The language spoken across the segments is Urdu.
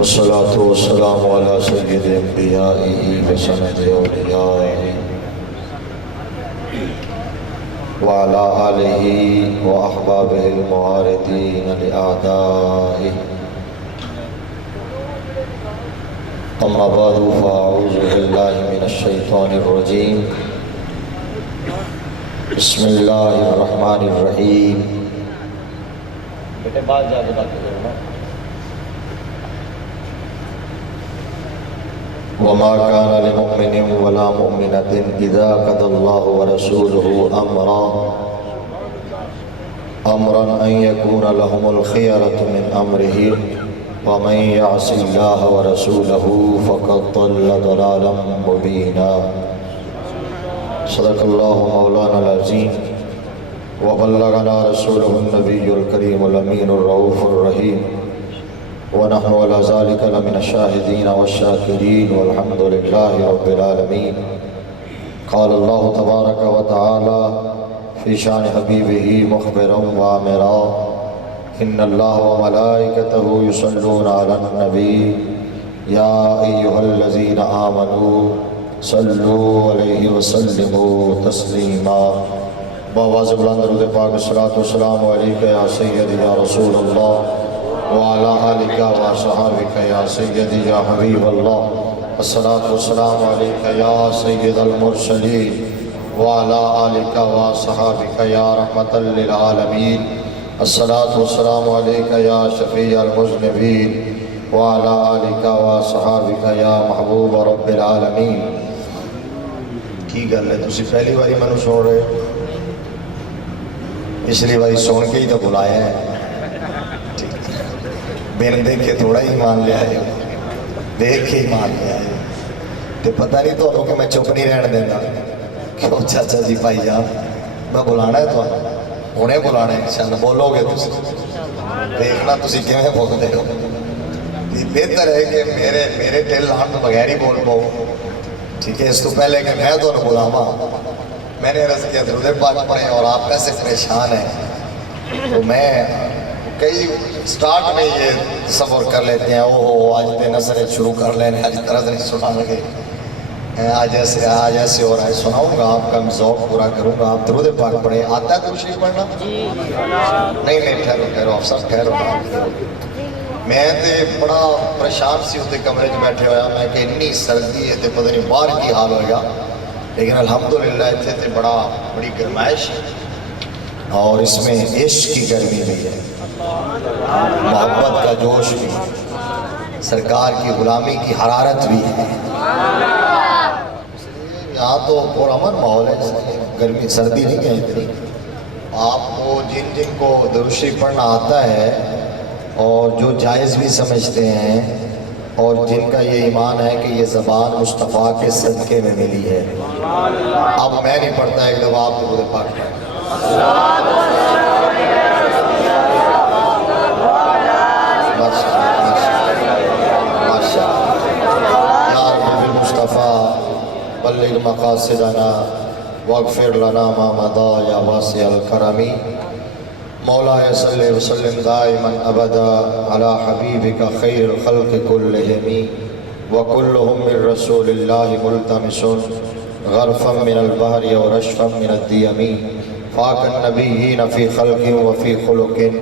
والصلاة والسلام على سيد انبیائه وسند اولیائه وعلى آله واحبابه المعارضين لأعدائه اما بعد فاعوذ بالله من الشیطان الرجیم بسم اللہ الرحمن الرحیم بیٹے بعد جا کے بات کرنا وما كان لمؤمن ولا مؤمنة إذا قضى الله ورسوله أمرا أن يكون لهم الخيرة من أمره ومن يعص الله ورسوله فقد ضل ضلالا مبينا صدق الله مولانا العظيم وبلغنا رسوله النبي الكريم الأمين الرؤوف الرحيم ونحن على ذلك لمن الشاهدين والشاكرين والحمد لله رب العالمين قال الله تبارك وتعالى في شان حبيبه مخبرا وآمرا إن الله وملائكته يصلون على النبي يا أيها الذين آمنوا صلوا عليه وسلموا تسليما بآواز بلند درود پاک الصلاة والسلام عليك يا سيدي يا رسول الله وعلى آلك وصحابك يا سيدي يا حبيب الله الصلاة والسلام عليك يا سيد المرسلين وعلى آلك وصحابك يا رحمة للعالمين الصلاة والسلام عليك يا شفيع المذنبين وعلى آلك وصحابك يا محبوب رب العالمين کی گل ہے تسی پہلی باری منو سن رہے پچھلی باری سن کے ہی تو بلایا ہے بین دیکھ کے تھوڑا ہی مان لیا ہے دیکھ کے ہی مان لیا ہے تو پتہ نہیں تو کہ میں چپ نہیں رہن دینا کیوں چاچا جی بھائی جان میں بلانا ہے تو انہیں بلانا ہے انشاءاللہ بولو گے تسی دیکھنا تسی کیویں بولتے ہو بہتر ہے کہ میرے ٹل لاؤن تو بغیر ہی بول پاؤ ٹھیک ہے اس تو پہلے کہ میں تو انہیں بلاواں میں نے عرض کیا درود پاک پڑھیں اور آپ کیسے پریشان ہیں تو میں کئی سٹارٹ میں یہ تصور کر لیتے ہیں اوہ آج تے نظریں شروع کر لینے آج طرح نہیں سنا لگے آج ایسے اور آج سناؤں گا آپ کا ذوق پورا کروں گا آپ درود پاک پڑھیں آتا ہے درود شریف پڑھنا؟ نہیں ٹھہرو افسر ٹھہرو میں تے بڑا پریشان سی ہوتے کمرے میں بیٹھے ہویا میں کہ اتنی سردی ہے تے پتہ نہیں باہر کی حال ہوگا لیکن الحمدللہ اتنے تے بڑی گرمائش ہے اور اس میں عشق کی گرمی بھی ہے محبت کا جوش بھی سرکار کی غلامی کی حرارت بھی ہے یہاں تو پرامن ماحول ہے گرمی سردی نہیں ہے اتنی آپ کو جن کو درود شریف پڑھنا آتا ہے اور جو جائز بھی سمجھتے ہیں اور جن کا یہ ایمان ہے کہ یہ زبان مصطفیٰ کے صدقے میں ملی ہے اب میں نہیں پڑھتا ایک دفعہ آپ درود پاک پڑھیں بلغ مقاصدنا واغفر لنا ما مضى يا واسع الكرم مولاي صل وسلم دائما ابدا على حبيبك خير الخلق كلهم وكلهم من رسول الله ملتمس غرفا من البحر ورشفا من الديم فاك النبيين في خلق وفي خلق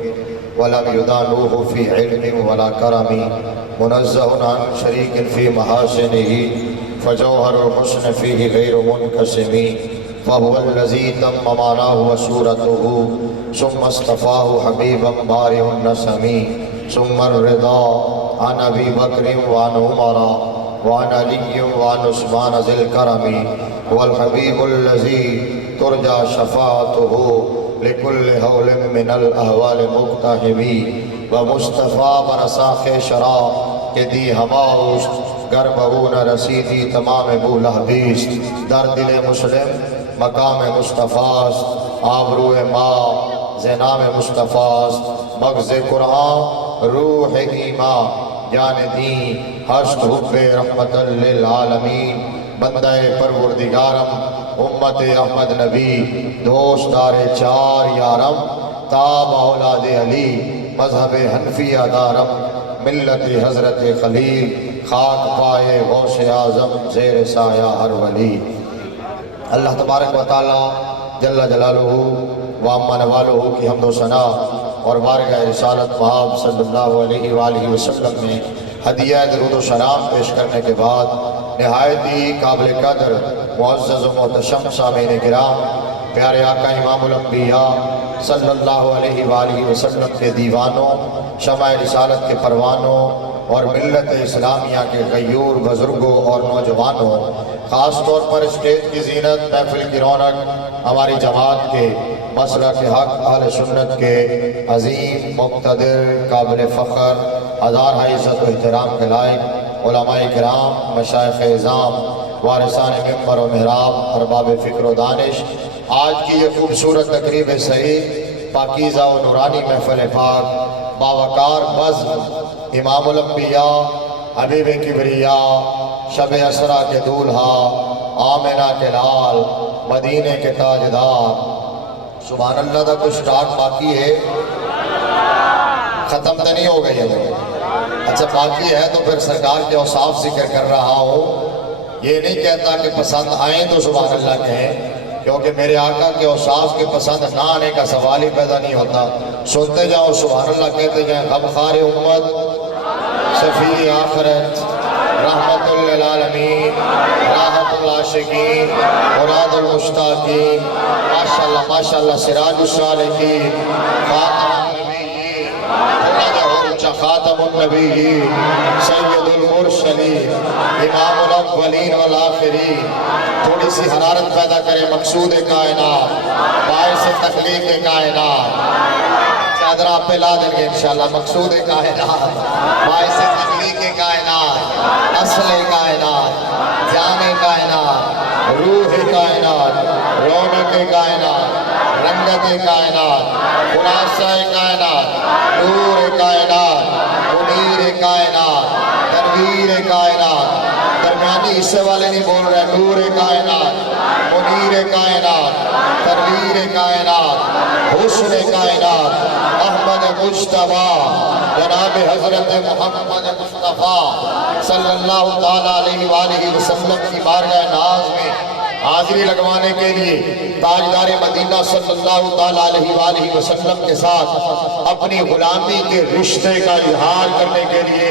ولم يدانوه في علم ولا كرم منزه عن شريك في محاسنه فجوهر الحسن فيه غير منقسم فهو الذي تم معناه وصورته ثم اصطفاه حبيبا بارئ النسم ثم الرضا عن ابي بكر وعن عمر وعن علي وعن عثمان ذي الكرم هو الحبيب الذي ترجى شفاعته لكل هول من الاهوال مقتحم ومصطفى برساخ شرا کہ دی ہماؤس گر بہون رسیدی تمام بولہبیس در دل مسلم مقام مصطفیٰ آبرو ماں زینام مصطفیٰ مغز قرآن روح ایمان جان دین ہشت حب رحمت للعالمین بندہ پروردگارم امت احمد نبی دوست دار چار یارم تاب اولاد علی مذہب حنفیہ دارم ملت حضرت خلیل، خاک پائے غوث اعظم زیر سایہ ہر ولی۔ اللہ تبارک و تعالی جل جلالہ و عم نوالہ کی حمد و ثنا اور بارگاہ رسالت مآب صلی اللہ علیہ وآلہ وسلم میں ہدیہ درود و سلام پیش کرنے کے بعد نہایت ہی قابل قدر معزز و محتشم سامعین کرام، پیارے آقا امام الانبیاء صلی اللہ علیہ وآلہ وسلم کے دیوانوں، شمع رسالت کے پروانوں اور ملت اسلامیہ کے غیور بزرگوں اور نوجوانوں، خاص طور پر اسٹیج کی زینت، محفل کی رونق، ہماری جماعت کے مسلک حق اہل سنت کے عظیم، مقتدر، قابل فخر، ہزارہ عزت و احترام کے لائق علماء کرام، مشائخ اعظام، وارثان منبر و محراب، ارباب فکر و دانش، آج کی یہ خوبصورت تقریب صحیح، پاکیزہ و نورانی محفل پاک، باوقار بزم، امام الانبیاء، حبیب کبریاء، شب اسرا کے دولہا، آمنہ کے لال، مدینے کے تاجدار۔ سبحان اللہ دا کچھ سٹارٹ باقی ہے، ختم تو نہیں ہو گئی ہے؟ اچھا باقی ہے تو پھر سرکار کے اوصاف ذکر کر رہا ہوں۔ یہ نہیں کہتا کہ پسند آئیں تو سبحان اللہ کہیں، کیونکہ میرے آقا کے اوصاف کے پسند نہ آنے کا سوال ہی پیدا نہیں ہوتا۔ سنتے جاؤ سبحان اللہ کہتے جائیں۔ غمخوار امت، شفیع آخرت، رحمت للعالمین، راحت العاشقین، مراد المشتاقین، ماشاءاللہ ماشاءاللہ، سراج السالکین، خاتم النبیین، خاتم النبیین، سید المرسلین، امام الاولین والآخرین۔ تھوڑی سی حرارت پیدا کرے مقصود کائنات، باعث تخلیق کائنات۔ چادر آپ پہ لا دیں گے انشاءاللہ۔ مقصود کائنات، باعث تخلیق کائنات، اصل کائنات، جان کائنات، روح کائنات، رونق کائنات، رنگت کائنات، خلاصہ کائنات، نور کائنات، منیر کائنات، تنویر کائنات۔ درمیانی حصے والے نہیں بول رہے۔ نور کائنات، منیر کائنات، تنویر کائنات، حسن کائنات، احمد مجتبیٰ جناب حضرت محمد مصطفیٰ صلی اللہ تعالیٰ علیہ وآلہ وسلم کی بارگاہ ناز میں حاضری لگوانے کے لیے تاجدار مدینہ صلی اللہ تعالیٰ علیہ وآلہ وسلم کے ساتھ اپنی غلامی کے رشتے کا اظہار کرنے کے لیے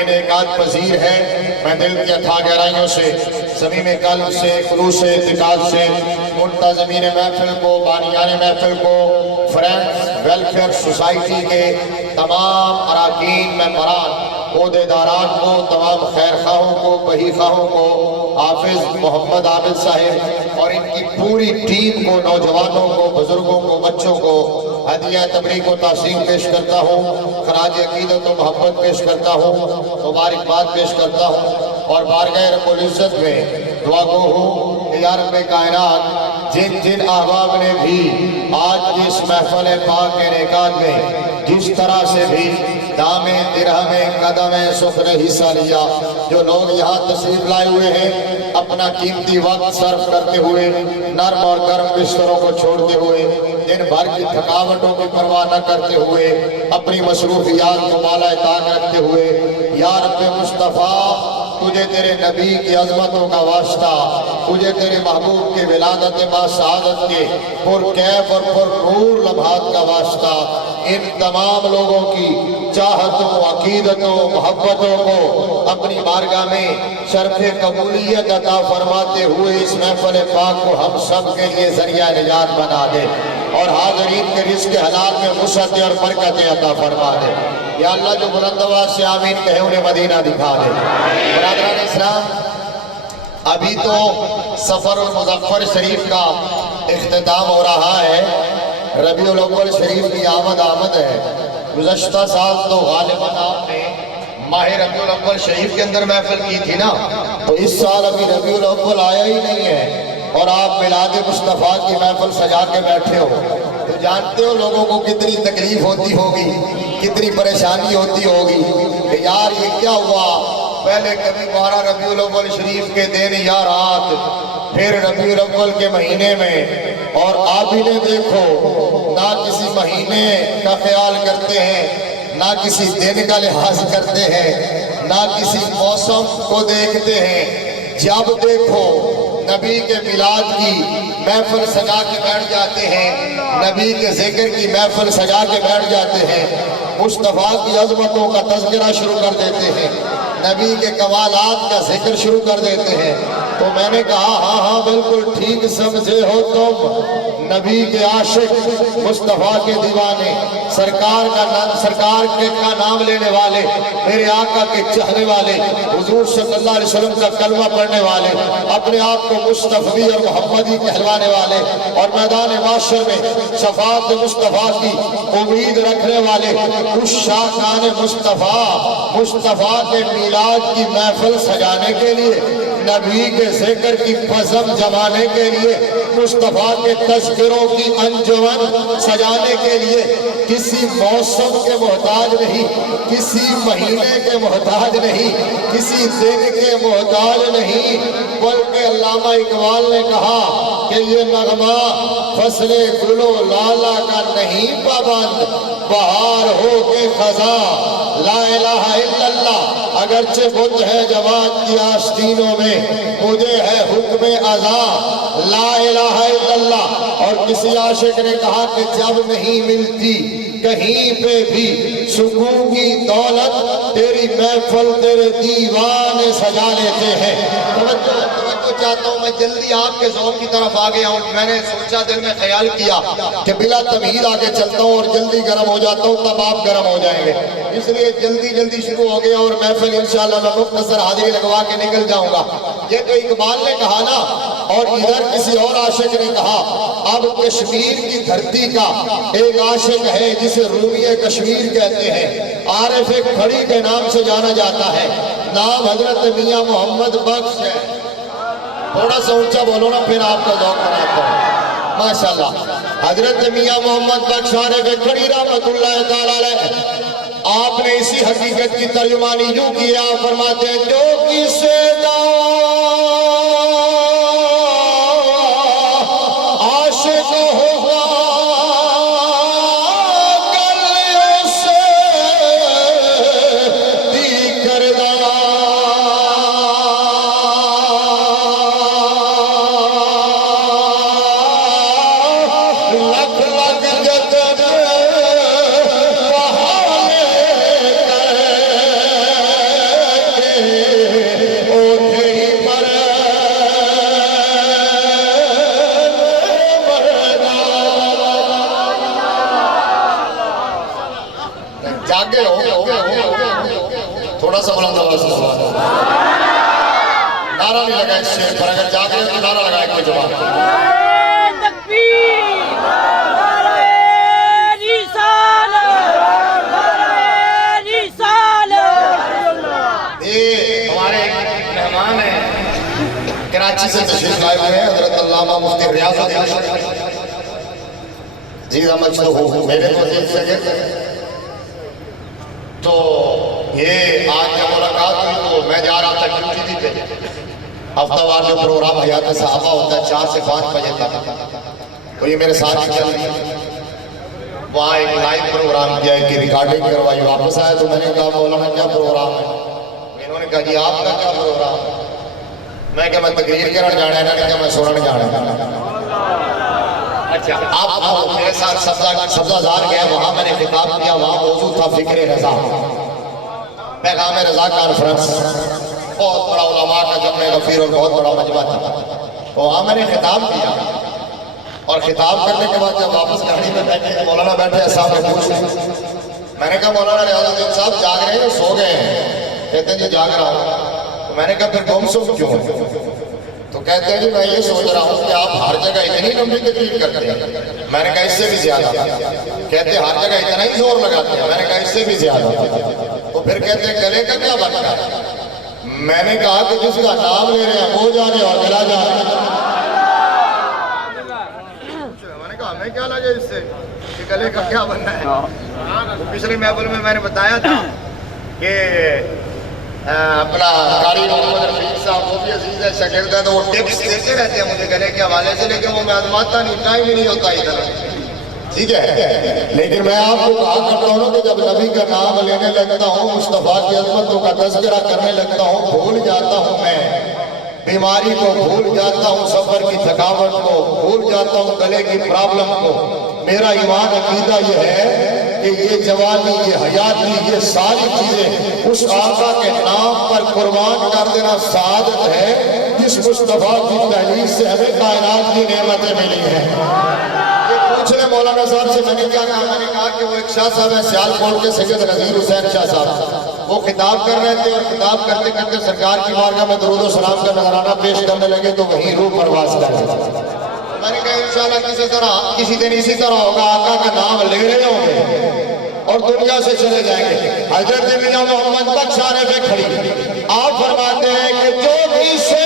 انعقاد پذیر ہے۔ میں دل کی اتھاہ گہرائیوں سے، صمیم قلب سے، خلوص اعتقاد سے منتظمین محفل کو، بانیان محفل کو، فرینڈز ویلفیئر سوسائٹی کے تمام اراکین، ممبران، عہدیداران کو، تمام خیر خواہوں کو، بہی خواہوں کو، حافظ محمد عابد صاحب اور ان کی پوری ٹیم کو، نوجوانوں کو، بزرگوں کو، بچوں کو ہدیہ تبریک و تعظیم پیش کرتا ہوں، خراج عقیدت و محبت پیش کرتا ہوں، مبارکباد پیش کرتا ہوں، اور بارگاہ رب العزت میں دعا گو ہوں کہ یا رب کائنات جن جن احباب نے بھی آج کی اس محفل پاک کے انعقاد میں جس طرح سے بھی دامیں، درہمیں، قدمیں، سخن حصہ لیا، جو لوگ یہاں تشریف لائے ہوئے ہیں، اپنا قیمتی وقت صرف کرتے ہوئے، نرم اور گرم بستروں کو چھوڑتے ہوئے، دن بھر کی تھکاوٹوں کی پرواہ نہ کرتے ہوئے، اپنی مصروفیات کو بالا طاق رکھتے ہوئے، یا رب مصطفیٰ تجھے تیرے نبی کی عظمتوں کا واسطہ، تجھے تیرے محبوب کے ولادت با سعادت کے پرکیف اور پر نور لمحات کا واسطہ، ان تمام لوگوں کی چاہتوں، عقیدتوں، محبتوں کو اپنی بارگاہ میں شرف قبولیت عطا فرماتے ہوئے اس محفل پاک کو ہم سب کے لیے ذریعہ نجات بنا دے اور حاضرین کے رزق حلال میں وسعت اور برکت عطا فرما دے۔ یا اللہ جو بلند آواز سے آمین کہے انہیں مدینہ دکھا دے۔ برادران اسلام، ابھی تو سفر المظفر شریف کا اختتام ہو رہا ہے، ربیع الاول شریف کی آمد ہے۔ گزشتہ سال تو غالباً آپ نے ماہ ربیع الاول شریف کے اندر محفل کی تھی نا، تو اس سال ابھی ربیع الاول آیا ہی نہیں ہے اور آپ میلاد مصطفیٰ کی محفل سجا کے بیٹھے ہو، تو جانتے ہو لوگوں کو کتنی تکلیف ہوتی ہوگی، کتنی پریشانی ہوتی ہوگی کہ یار یہ کیا ہوا، پہلے کبھی 12 ربیع الاول شریف کے دن یا رات، پھر ربیع الاول کے مہینے میں، اور آپ ہی نے دیکھو نہ کسی مہینے کا خیال کرتے ہیں، نہ کسی دن کا لحاظ کرتے ہیں، نہ کسی موسم کو دیکھتے ہیں، جب دیکھو نبی کے میلاد کی محفل سجا کے بیٹھ جاتے ہیں، نبی کے ذکر کی محفل سجا کے بیٹھ جاتے ہیں، مصطفیٰ کی عظمتوں کا تذکرہ شروع کر دیتے ہیں، نبی کے کمالات کا ذکر شروع کر دیتے ہیں۔ تو میں نے کہا ہاں ہاں بالکل ٹھیک سمجھے ہو تم، نبی کے عاشق، مصطفیٰ کے دیوانے، سرکار کا نام لینے والے، میرے آقا کے چاہنے والے، حضور صلی اللہ علیہ وسلم کا کلمہ پڑھنے والے، اپنے آپ کو مصطفی اور محمدی کہلوانے والے، اور میدان معاشر میں شفاعت مصطفیٰ کی امید رکھنے والے، اس شاہکان مصطفیٰ کے میلاد کی محفل سجانے کے لیے، نبی کے ذکر کی بزم جمانے کے لیے، مصطفیٰ کے تذکروں کی انجمن سجانے کے لیے کسی موسم کے محتاج نہیں، کسی مہینے کے محتاج نہیں، کسی دن کے محتاج نہیں، بلکہ علامہ اقبال نے کہا کہ یہ نغمہ فصل گل و لالا کا نہیں پابند، بہار ہو کے خزاں لا الہ الا اللہ، اگرچہ بت ہے جواد کی آستینوں میں، مجھے ہے حکم ازاں لا الہ الا اللہ۔ اور کسی عاشق نے کہا کہ جب نہیں ملتی کہیں پہ بھی سکون کی دولت، تیری محفل تیرے دیوانے سجا لیتے ہیں۔ توجہ چاہتا ہوں، میں جلدی آپ کے ذوق کی طرف آ گیا ہوں، میں نے سوچا دل میں خیال کیا کہ بلا تمہید آگے چلتا ہوں اور جلدی گرم ہو جاتا ہوں، تب آپ گرم ہو جائیں گے، اس لیے جلدی شروع ہو گیا اور محفل انشاءاللہ میں مختصر حاضری لگوا کے نکل جاؤں گا۔ یہ تو اقبال نے کہا نا، اور ادھر کسی اور عاشق نے کہا، اب کشمیر کی دھرتی کا ایک عاشق ہے جسے رومی کشمیر کہتے ہیں، عارف کھڑی کے نام سے جانا جاتا ہے، نام حضرت میاں محمد بخش ہے۔ تھوڑا سا اونچا بولو نا، پھر آپ کا ذوق بناتا ہوں۔ ماشاءاللہ حضرت میاں محمد بخش عارف کھڑی رحمت اللہ تعالی علیہ، آپ نے اسی حقیقت کی ترجمانی یوں کیا، فرماتے ہیں جو کسے عاشق ہوگا گلیوں سے دی کردہ، لکھ لکھ جتن بہانے جاگے ہو تھوڑا سا بلند آواز سے سبحان اللہ، نعرہ نہیں لگا اس شعر پر، اگر جاگے تو نعرہ لگائے کوئی جواب۔ تکبیر، نعرہ رسالت، نعرہ رسالت۔ یہ ہمارے مہمان ہیں، کراچی سے تشریف لائے ہوئے ہیں، حضرت علامہ مفتی ریاض الدین جی سمجھ تو ہو میرے تو عزیز سے، تو یہ آج جب ملاقات ہوئی تو میں جا رہا تھا ڈیوٹی پہ، ہفتہ وار جو پروگرام حیات صحابہ ہوتا ہے 4 سے 5 بجے تک، تو یہ میرے ساتھ ہی چل رہی، وہاں ایک لائیو پروگرام کیا ہے کہ ریکارڈنگ کروائی، واپس آیا تو میں نے کہا مولانا کیا پروگرام ہے؟ انہوں نے کہا جی آپ کا کیا پروگرام ہے؟ میں کہا میں تقریر کرنے جانا ہے، انہوں نے کہا میں سننے جانا ہے۔ اچھا آپ میرے ساتھ سبزہ زار گئے، وہاں میں نے خطاب کیا، وہاں موضوع تھا فکر رضا، پیغام رضا کانفرنس، بہت بڑا علماء کا جمع غفیر اور بہت بڑا مجمع تھا، تو وہاں میں نے خطاب کیا، اور خطاب کرنے کے بعد جب واپس گاڑی میں بیٹھے مولانا بیٹھے صاحب نے پوچھا، میں نے کہا مولانا ریاض الدین صاحب جاگ رہے ہیں سو گئے ہیں؟ کہتے ہیں جی جاگ رہا ہوں۔ تو میں نے کہا پھر گم سم کیوں؟ تو کہتے ہیں جی میں یہ سوچ رہا ہوں کہ آپ ہر جگہ اتنی لمبی تقریر کرتے ہیں، میں نے کہا اس سے بھی زیادہ، کہتے ہیں ہر جگہ اتنا ہی زور لگاتے ہیں، میں نے کہا اس سے بھی زیادہ، تو پھر کہتے ہیں گلے کا کیا بنتا ہے؟ میں نے کہا کہ جس کا نام لے رہے ہیں وہ جانے اور گلا جانے۔ میں نے کہا ہمیں کیا لگے اس سے کہ گلے کا کیا بننا ہے؟ پچھلی محفل میں نے بتایا تھا کہ اپنا قاری محمد رفیق صاحب وہ بھی عزیز ہے، شاگرد ہے، تو وہ ٹپس دیتے رہتے ہیں مجھے گلے کے حوالے سے، لیکن وہ میں آزماتا نہیں، ٹائم ہی نہیں ہوتا ادھر۔ ٹھیک ہے، لیکن میں آپ کو کہا کرتا ہوں نا کہ جب نبی کا نام لینے لگتا ہوں، مصطفیٰ کی عظمتوں کا تذکرہ کرنے لگتا ہوں، بھول جاتا ہوں میں بیماری کو، بھول جاتا ہوں سفر کی تھکاوٹ کو، بھول جاتا ہوں گلے کی پرابلم کو۔ میرا ایمان عقیدہ یہ ہے کہ یہ جوانی، یہ حیاتی، یہ ساری چیزیں اس آقا کے نام پر قربان کر دینا سعادت ہے جس مصطفیٰ کی تحریر سے ہمیں کائنات کی نعمتیں ملی ہیں۔ پوچھ رہے مولانا صاحب سے، میں نے کیا کہا؟ میں نے کہا کہ وہ ایک شاہ صاحب ہے سیالکوٹ کے، سید نذیر حسین شاہ صاحب، وہ خطاب کر رہے تھے اور خطاب کرتے کرتے سرکار کی بارگاہ میں درود و سلام کا نذرانہ پیش کرنے لگے تو وہیں روح پرواز کر گئے۔ میں نے کہا انشاءاللہ کسی دن اسی طرح ہوگا، آقا کا نام لے رہے ہوں گے اور دنیا سے چلے جائیں گے۔ حضرت میاں محمد تک شانے پہ کھڑی، آپ فرماتے ہیں کہ جو کسی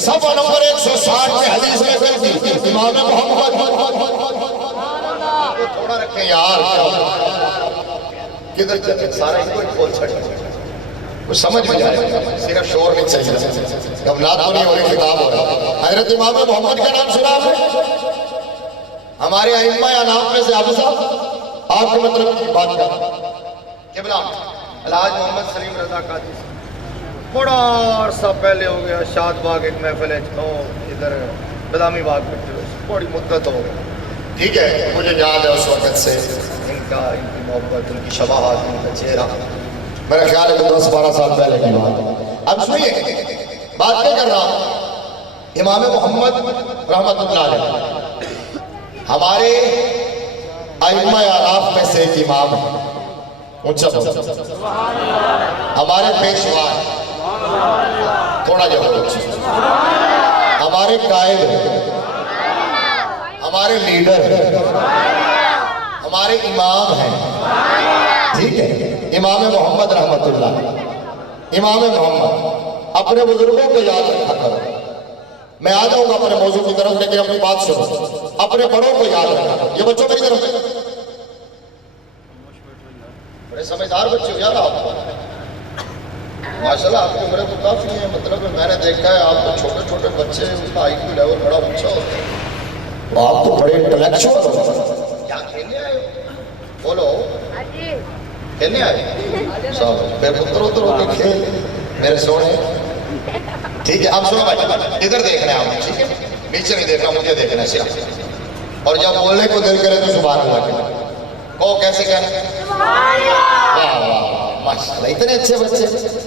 صفحہ نمبر 160 میں حدیث میں کرتی امام محمد تھوڑا رکھیں یار، کدھر چلے سارا ہی کوئی کھول چھڑ کچھ سمجھ میں جائے، صرف شور نہیں چاہیے، کملات تو نہیں ہو رہی، خطاب ہو رہا۔ حضرت امام محمد کا نام سنا ہے؟ ہمارے ائمہ یا نام میں سے حافظ صاحب آپ کے مطلب کی بات کر قبلہ الحاج محمد سلیم رضا قادری، بڑا عرصہ پہلے ہو گیا، شاد باغ ایک محفل ہے ادھر بدامی باغ میں، بڑی مدت ہو گئی، ٹھیک ہے، مجھے یاد ہے اس وقت سے ان کی محبت، ان کی شباہت، ان کا چہرہ، میرا خیال ہے کہ 10-12 سال پہلے کی بات ہے۔ اب سنیے بات کیا کر رہا ہوں، امام محمد رحمت اللہ علیہ ہمارے ائمہ اعراف میں سے ایک امام ہے، اونچا ہمارے پیشوا ہیں، تھوڑا جو ہو ہمارے قائد ہیں، ہمارے لیڈر ہیں، ہمارے امام ہیں، ٹھیک ہے، امام محمد رحمت اللہ۔ امام محمد اپنے بزرگوں کو یاد رکھا کرو، میں آ جاؤں گا اپنے موضوع کی طرف لیکن اپنی بات سنو، اپنے بڑوں کو یاد رکھا کرو۔ یہ بچوں میری طرف بڑے سمجھدار بچے ہو یار آپ کو، ماشاءاللہ آپ کی عمریں تو کافی ہیں، مطلب میں نے دیکھا ہے آپ تو چھوٹے چھوٹے بچے اس کا آئی کیو لیول بڑا اونچا ہوتا ہے، آپ تو بڑے انٹلیکچوئل ہو۔ کیا کھیلنے آئے ہو؟ بولو کھیلنے آئے؟ صاحب بے پتر اتر ہو کے کھیل میرے سونے، ٹھیک ہے۔ آپ سنو بھائی، ادھر دیکھنا ہے آپ، ٹھیک ہے، نیچے نہیں دیکھنا، مجھے دیکھنا ہے صرف، اور جب بولنے کو دل کرے تو سبحان اللہ کہنا، کہو کیسے کہنا؟ واہ واہ ماشاءاللہ، اتنے اچھے بچے،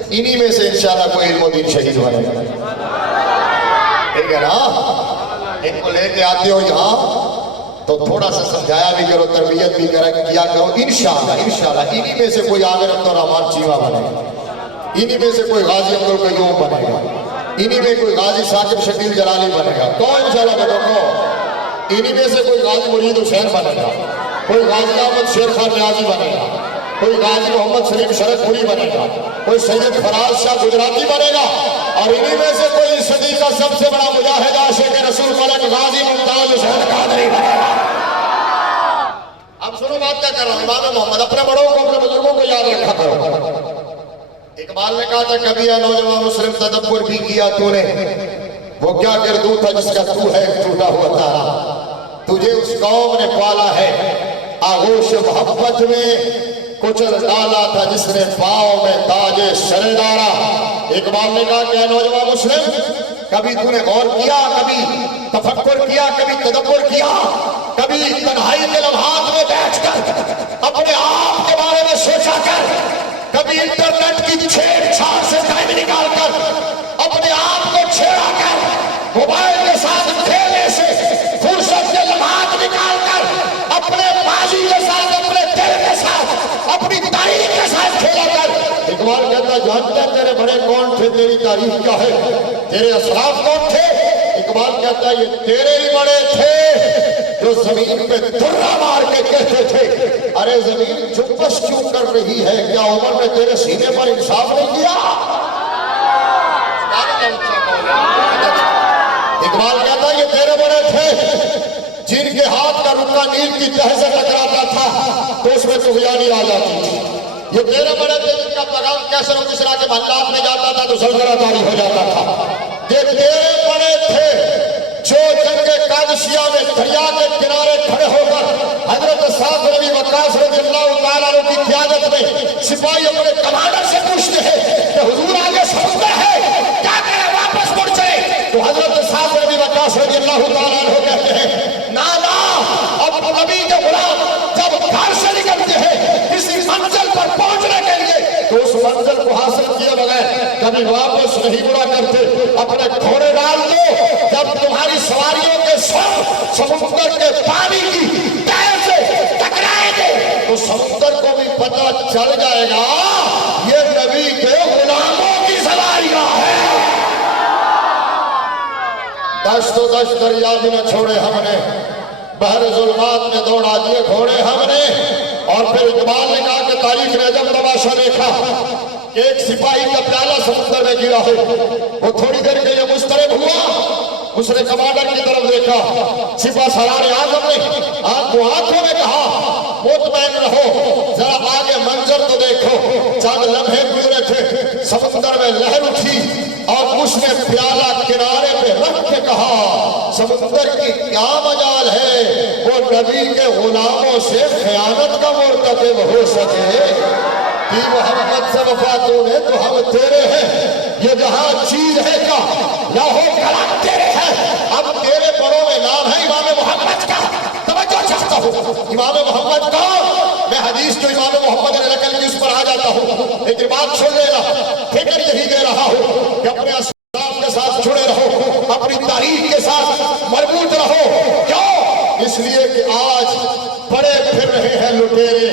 انہی میں سے انشاءاللہ کوئی علم و دین شہید بنے گا، ٹھیک ہے نا؟ ان کو لے کے آتے ہو یہاں تو تھوڑا سا سمجھایا بھی کرو، تربیت بھی کیا کرو، انشاءاللہ انہی میں سے کوئی عامر عبد الرحمن چیمہ بنے گا، انہی میں سے کوئی غازی عبد القیوم بنے گا، انہی میں کوئی غازی ثاقب شکیل جلالی بنے گا، تو انشاءاللہ بتو کو انہی میں سے کوئی غازی مرید حسین بنے گا، کوئی غازی احمد شیر خان نیازی بنے گا، کوئی غازی محمد سلیم شرک پوری بنے گا، کوئی سید فراز شاہ گجراتی بنے گا، اور انہی میں سے کوئی صدی کا سب سے بڑا مجاہد عاشق رسول ملک غازی ممتاز حسین قادری بنے گا۔ اب سنو بات کیا کر رہا ہوں، امام محمد اپنے بڑوں کو، اپنے بزرگوں کو یاد رکھا کرو۔ اقبال نے کہا تھا کبھی اے نوجوان مسلم تدبر بھی کیا تو نے، وہ کیا گردوں تھا جس کا تو ہے ٹوٹا ہوا تارا، تجھے اس قوم نے پالا ہے آغوش محبت میں، کچل ڈالا تھا جس نے پاؤں میں تاج شردارا۔ اقبال نے کہا کہ اے نوجوان مسلم، کبھی تو نے غور کیا، کبھی تفکر کیا، کبھی تدبر کیا، کبھی تنہائی کے لمحات میں بیٹھ کر اپنے آپ کے بارے میں سوچا کر، کبھی انٹرنیٹ کی چھیڑ چھاڑ سے ٹائم نکال کر اپنے آپ کو چھیڑا کر موبائل کے ساتھ کھیلنے سے فرصت کے لمحات نکال کر اپنے ماضی کے ساتھ، اپنے دل کے ساتھ، اپنی تاریخ کے ساتھ کھیلا کر۔ اقبال کہتا جانتا ہے تیرے بڑے کون تھے، تیری تاریخ کیا ہے، تیرے اسلاف کون تھے؟ اقبال کہتا ہے یہ تیرے ہی بڑے تھے جو زمین پہ درہ مار کے کہتے تھے ارے زمین جنبش کیوں کر رہی ہے، کیا عمر نے تیرے سینے پر انصاف نہیں کیا؟ اقبال کہتا ہے یہ تیرے بڑے تھے جن کے ہاتھ کا رکا نیل کی تہ سے ٹکراتا تھا تو اس میں طغیانی آ جاتی تھی۔ یہ تیرے بڑے تھے جن کا پیغام کیسر و کسریٰ کے محلات میں جاتا تھا تو سلطنت طاری ہو جاتا تھا۔ یہ تیرے بڑے تھے جو جنگ قادسیہ میں دریا کے کنارے کھڑے ہو کر حضرت سعد بن ابی وقاص رضی اللہ تعالیٰ عنہ کی قیادت میں سپاہی اپنے کمانڈر سے پوچھتے ہیں کہ حضور آگے سمندر ہے، کیا کریں واپس مڑ چلے؟ تو حضرت سعد بن ابی وقاص رضی اللہ تعالیٰ عنہ کہتے ہیں نانا اب نبی کے غلام جب گھر سے نکلتے ہیں کسی منزل پر پہنچنے کے لیے تو اس منزل کو حاصل کیے بغیر کبھی واپس نہیں مڑا کرتے، اپنے گھوڑے ڈال دو، جب تمہاری سواریوں کے ساتھ سمندر کے پانی کی تہہ سے ٹکرائیں گے تو سمندر کو بھی پتہ چل جائے گا یہ نبی کے غلاموں کی سواریاں ہیں۔ دشت و دشت دریا بھی نہ چھوڑے ہم نے، بحر ظلمات میں دوڑا دیے گھوڑے ہم نے۔ اور پھر اقبال نے کہا کہ تاریخ نے جب تماشا دیکھا کہ ایک سپاہی کا پیالہ سمندر میں گرا ہے، وہ تھوڑی دیر کے لیے مضطرب ہوا، اس نے کمانڈر کی طرف دیکھا، سپاہ سالار اعظم نے آنکھوں میں کہا مطمئن رہو، ذرا آگے منظر تو دیکھو۔ چند لمحے گزرے تھے، سمندر میں لہر اٹھی اور اس نے پیالہ کنارے پہ رکھ کے کہا سمندر کی کیا مجال ہے وہ نبی کے غلاموں سے خیانت کا مرتکب ہو سکے؟ کہ محمد سے وفا تو نے تو ہم تیرے ہیں، یہ جہاں چیز ہے کا لاہو کلام تیرے ہیں، اب تیرے بڑوں میں نام ہے امام محمد کا۔ توجہ چاہتا ہوں امام محمد کا، میں حدیث جو امام محمد نے نقل کی اس پر آ جاتا ہوں، لیکن بات سن لینا، فکر یہی دے رہا ہوں کہ اپنے اسلام کے ساتھ جڑے رہو، اپنی تاریخ کے ساتھ مربوط رہو۔ کیوں؟ اس لیے کہ آج بڑے پھر رہے ہیں لٹیرے،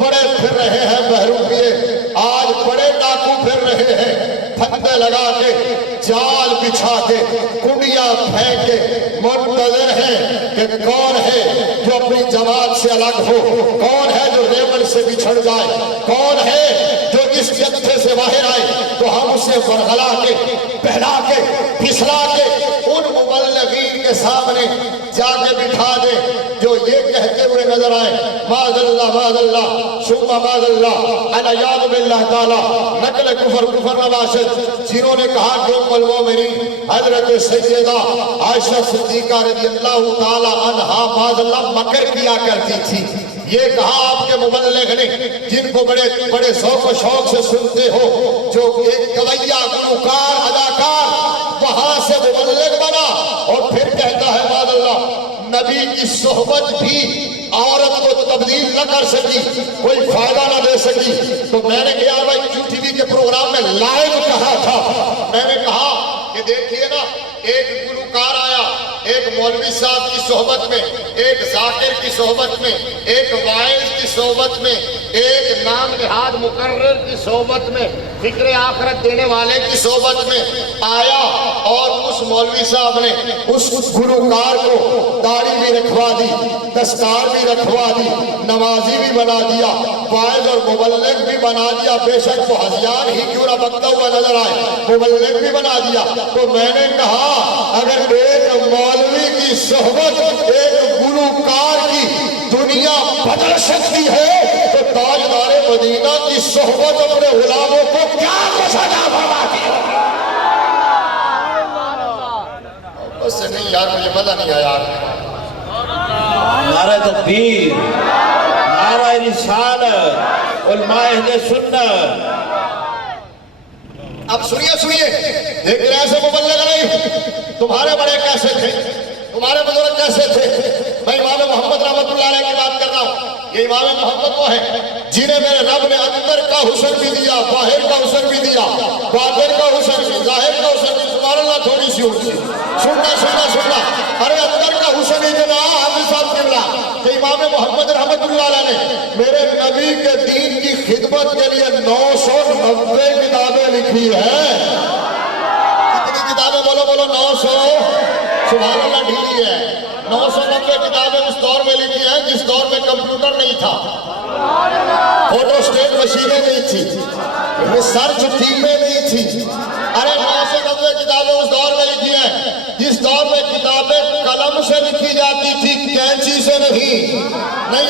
بڑے پھر رہے ہیں بہروپیے، آج بڑے ڈاکو پھر رہے ہیں پھندے لگا کے، جال بچھا کے، کنڈیاں پھینک کے، منتظر ہیں کہ کون ہے جو اپنی جماعت سے الگ ہو، کون ہے جو ریبن سے بچھڑ جائے، کون ہے جو اس جتھے سے باہر آئے تو ہم اسے ورغلا کے، پہلا کے، پھسلا کے ان مبلغین کے سامنے جا کے بٹھا دے جو یہ کہتے ہوئے نظر آئے معاذ اللہ ثم معاذ اللہ انا یاد باللہ تعالی نقل کفر نواشد، جنہوں نے کہا کہ ام المومنین حضرت سیدہ عائشہ صدیقہ رضی اللہ تعالی عنہا معاذ اللہ مکر کیا کرتی تھی۔ یہ کہا آپ کے مبلغ نے جن کو بڑے ذوق و شوق سے سنتے ہو، جو ایک گویہ، گلوکار، اداکار وہاں سے مبلغ بنا اور پھر کہتا ہے معاذ اللہ نبی کی صحبت بھی عورت کو تبدیل نہ کر سکی، کوئی فائدہ نہ دے سکی۔ تو میں نے کیا بھائی کیو ٹی وی کے پروگرام میں لائیو کہا تھا، میں نے کہا کہ دیکھیے نا ایک گلوکار آیا ایک مولوی صاحب کی صحبت میں، ایک ذاکر کی صحبت میں، ایک وائز کی صحبت میں، ایک نام نہاد مقرر کی صحبت میں، فکر آخرت دینے والے کی صحبت میں آیا اور اس مولوی صاحب نے اس گلوکار کو داڑھی بھی رکھوا دی، دستار بھی رکھوا دی، نمازی بھی بنا دیا، وائز اور مبلغ بھی بنا دیا، بے شک وہ ہزیان ہی کیوں نہ بکتا ہوا نظر آئے، مبلغ بھی بنا دیا۔ تو میں نے کہا اگر ایک مولوی کی صحبت ایک گلوکار کی دنیا بدل سکتی ہے تو تاجدار مدینہ کی صحبت اپنے غلاموں کو کیا سزا فرماتی ہے؟ بس نہیں یار مجھے مزہ نہیں آیا۔ نعرہ تکبیر، نعرہ رسالت، علماء اہل سنت۔ اب سنیے لیکن ایسے مبلغ نہیں، تمہارے بڑے کیسے تھے، تمہارے بزرگ کیسے تھے؟ میں امام محمد رحمت اللہ علیہ کی بات کر رہا ہوں۔ یہ امام محمد وہ ہیں جنہیں میرے رب نے اندر کا حسن بھی دیا، باہر کا حسن بھی دیا، باطن کا حسن بھی، ظاہر کا حسن بھی۔ سبحان اللہ، تھوڑی سی سی ہوتی سننا ارے اندر کا حسن اتنا حافظ صاحب قبلہ کہ امام محمد رحمت اللہ علیہ نے میرے نبی کے دین کی خدمت کے لیے 990 کتابیں لکھی ہیں. کتنی کتابیں بولو 900. سبحان اللہ ڈھیلی ہے. 990 کتابیں اس دور میں لکھی ہیں جس دور میں کمپیوٹر نہیں تھا, فوٹو اسٹیٹ مشینیں نہیں تھی, ریسرچ ٹیمیں نہیں تھی. ارے 990 کتابیں اس دور میں لکھی ہیں جس دور میں کتابیں قلم سے لکھی جاتی تھی, کینچی سے نہیں.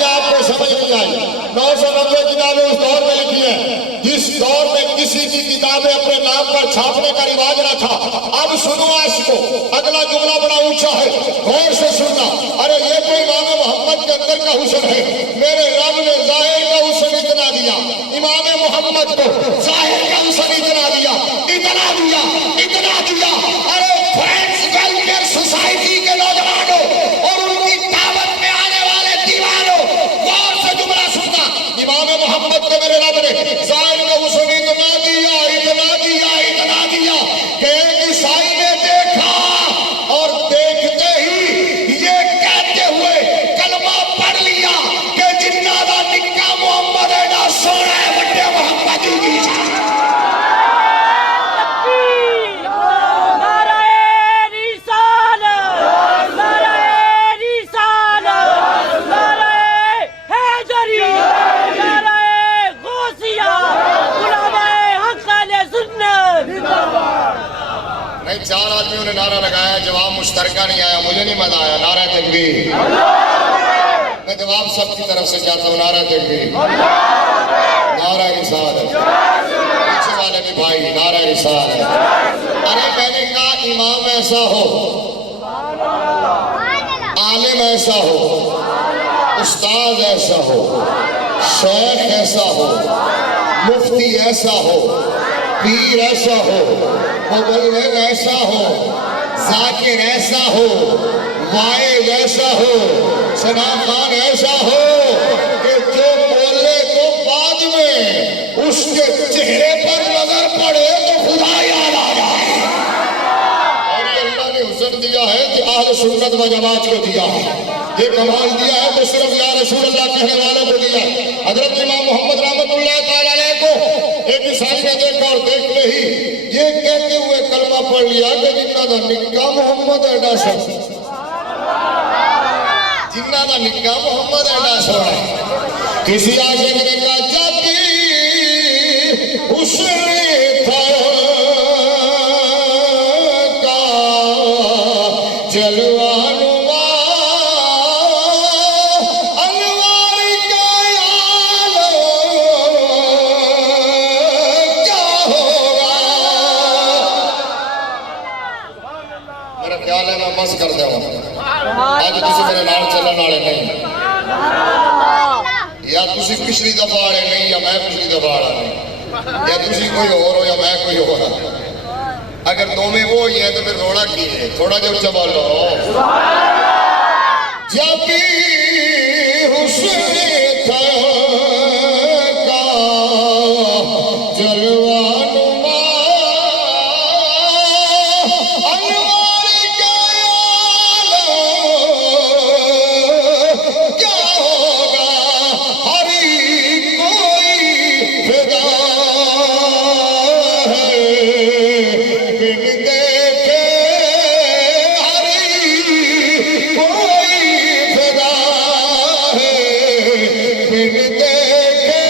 آپ کو سمجھ نہیں آئی. 990 کتابیں اس دور میں لکھی ہیں جس دور میں کسی کی کتابیں اپنے نام پر چھاپنے کا رواج نہ تھا. اب سنو آج کو, اگلا جملہ بڑا اونچا ہے, غور سے سننا. ارے یہ تو امام محمد کے اندر کا حسن ہے. میرے رب نے ظاہر کا حسن اتنا دیا, امام محمد کو ظاہر کا حسن اتنا دیا. ارے فرینڈز ویلفیئر سوسائٹی کے نوجوانوں اور ان کی دعوت میں آنے والے دیوانوں, غور سے جملہ سننا. امام محمد کو میرے رب نے ظاہر کا حسن اتنا دیا کہ ایک عیسائی نے دیکھا اور دیکھتے ہی یہ کہتے ہوئے کلمہ پڑھ لیا کہ جنہ دا نکا محمد ایڈا سونا ہے بڑے محمد کی چار آدمیوں نے نعرہ لگایا, جواب مشترکہ نہیں آیا. مجھے نہیں مزہ آیا. نعرہ تکبیر. میں جواب سب کی طرف سے چاہتا ہوں. نعرہ تکبیر, نعرہ رسالت. پیچھے والے بھی بھائی, نعرہ رسالت. ارے میں نے کہا امام ایسا ہو, عالم ایسا ہو, استاد ایسا ہو, شیخ ایسا ہو, مفتی ایسا ہو, پیر ایسا ہو, مبلغ ایسا ہو, ذاکر ایسا ہو, واعظ ایسا ہو, ثناخوان ایسا ہو کہ جو بولے تو بعد میں اس کے چہرے پر نظر پڑے تو خدا یاد آ جائے. اور یہ اللہ نے حسن دیا ہے کہ اہل سنت و جماعت کو دیا ہے. یہ کمال دیا ہے تو صرف یا رسول اللہ کہنے والوں کو دیا ہے. حضرت امام محمد رحمت اللہ تعالیٰ علیہ کو ایک عیسائی نے دیکھا اور دیکھتے ہی یہ کہتے ہوئے کلمہ پڑھ لیا کہ جنہ دا نکا محمد ایڈا سونا, جنہ دا نکا محمد ایڈا سونا. کسی عاشق نے کہا جب اس نے تھا کا جلوہ نما انوار کا عالم کیا ہوگا. میرا خیال ہے میں بس کر دوں. آج کسی میرے نال چلن والے نہیں, یا تسی پچھلی دفعہ والے نہیں, یا میں پچھلی دفعہ والا نہیں, یا تسی کوئی اور ہو یا میں کوئی اور ہوں. اگر دو میں وہ ہی ہے تو پھر روڑا کی ہے. تھوڑا جو اچھا بولو. جب حسن تھا کا جلوہ نما انوار کا عالم کیا ہوگا. ہر کوئی فدا ہے بن دیکھے, ہر کوئی فدا ہے بن دیکھے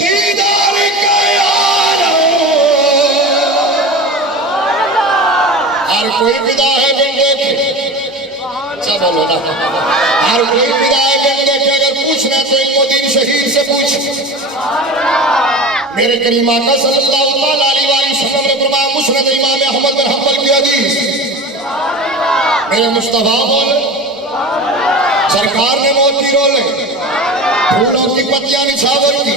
دیدار کا عالم. ہر کوئی فدا ہے بن دیکھے. اچھا بولو نا, ہر کوئی فدا ہے بن دیکھے. اگر پوچھنا تو علم و دین شہید سے پوچھ. میرے کریم آقا صلی اللہ علیہ وسلم نے فرمایا مسند امام احمد بن حنبل کی حدیث, میرے مصطفیٰ بولے سرکار نے موتی رولے, پھولوں کی پتیاں نچھاور کی,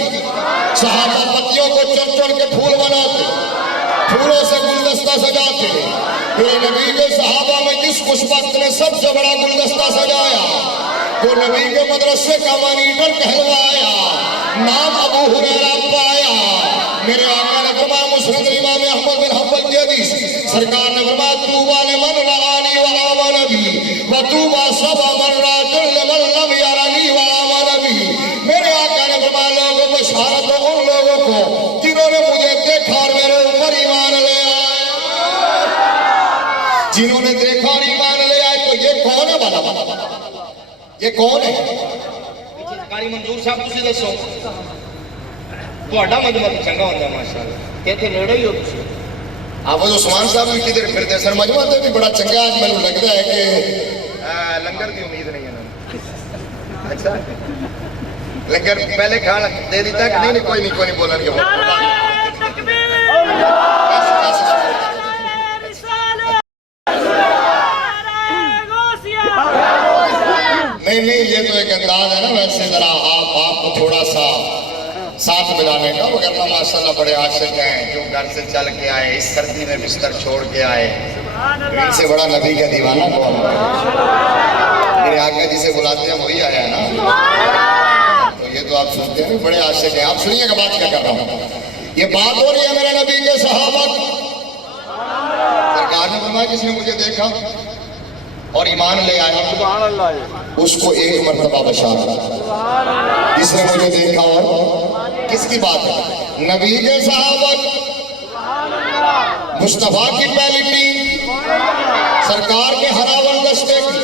صحابہ پتیوں کو چڑھ چڑھ کے پھول بناتے, پھولوں سے گلدستہ سجاتے. میرے نبی کے صحابہ میں جس خوش وقت نے سب سے بڑا گلدستہ سجایا تو نبی کے مدرسے کا مانیٹر کہلوایا, نام ابو ہریرہ پایا. میرے آقا نے فرمایا مسند امام احمد بن حنبل کی حدیث, سرکار نے فرمایا طوبی لمن رآنی وآمن بی وطوبی سبع مرات لمن لم یرنی وآمن بی. میرے آقا نے فرمایا لوگوں بشارت ہو ان لوگوں کو جنہوں نے مجھے دیکھا اور میرے اوپر ایمان لے آئے. جنہوں نے دیکھا اور ایمان لے آئے تو یہ کون ہے بھلا؟ یہ کون ہے؟ قاری منظور صاحب تسی دسو تہاڈا مجمع چنگا ہوندا ماشاءاللہ کہتے نیڑے ہی ہو تسی. حافظ عثمان صاحب بھی کدھر پھرتے سر مجمع تے بھی بڑا چنگا آج میں لگتا ہے کہ لنگر کی امید نہیں ہے نا. اچھا لنگر پہلے کھانا دے دیتا کہ نہیں کوئی نہیں بولن گے. نہیں یہ تو ایک انداز ہے نا ویسے ذرا آپ کو تھوڑا سا ساتھ ملانے کا. وغیرہ ماشاءاللہ بڑے عاشق ہیں جو گھر سے چل کے آئے اس سردی میں بستر چھوڑ کے آئے. ان سے بڑا نبی کا دیوانہ کون ہے؟ میرے آقا جسے بلاتے ہیں وہی آیا ہے نا. تو یہ تو آپ سنتے ہیں بڑے عاشق ہیں. آپ سنیے کہ بات کیا کر رہا ہوں. یہ بات ہو رہی ہے میرے نبی کے صحابہ کی. سرکار نے فرمایا جس نے مجھے دیکھا اور ایمان لے آیا اس کو ایک مرتبہ بشارت. جس نے مجھے دیکھا اور کس کی بات ہے؟ نبی کے صحابہ مصطفیٰ کی پہلی ٹیم سرکار کے ہراول دستے کی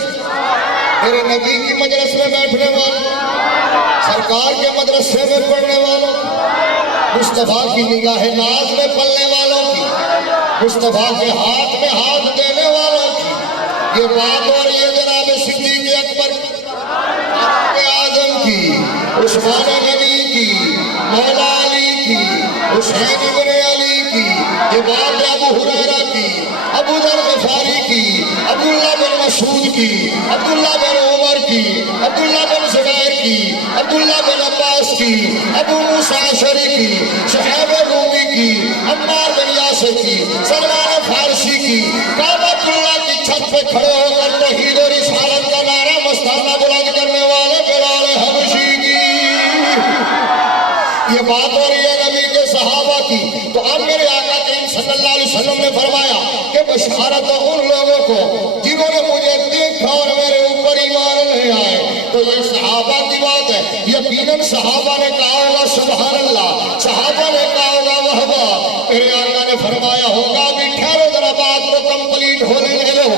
میرے نبی کی مجلس میں بیٹھنے والوں سرکار کے مدرسے میں پڑھنے والوں مصطفیٰ کی نگاہ ناز میں پلنے والوں کی مصطفیٰ کے ہاتھ میں ہاتھ دینے والوں کی یہ بات ہو رہی ہے جناب صدیق اکبر فاروق اعظم کی عثمان غنی کی مولا علی کی حسین ابن علی کی یہ بات ابو ہریرہ کی ابو ذر غفاری کی عبداللہ بن مسعود کی عبداللہ بن عمر کی عبداللہ بن زبیر کی عبداللہ بن عباس کی ابو موسیٰ اشعری کی صہیب رومی کی عمار بن یاسر کی سلمان فارسی کی کعبۃ اللہ کی چھت پہ کھڑے ہو کر توحید و رسالت کا نعرہ مستانہ بلند کرنے والے بلال حبشی کی یہ بات ہو رہی ہے نبی کے صحابہ کی. تو اب میرے آقا کریم صلی اللہ علیہ وسلم نے فرمایا کہ بشارت ہو ان لوگوں کو جنہوں نے مجھے دیکھا اور میرے اوپر ایمان لے آئے. تو یہ صحابہ کی بات ہے. یقیناً صحابہ نے کہا ہوگا سبحان اللہ صحابہ نے کہا ہوگا وہبا. میرے آقا نے فرمایا ہوگا بھی ٹھہرو ذرا بات کو کمپلیٹ ہونے دے لو.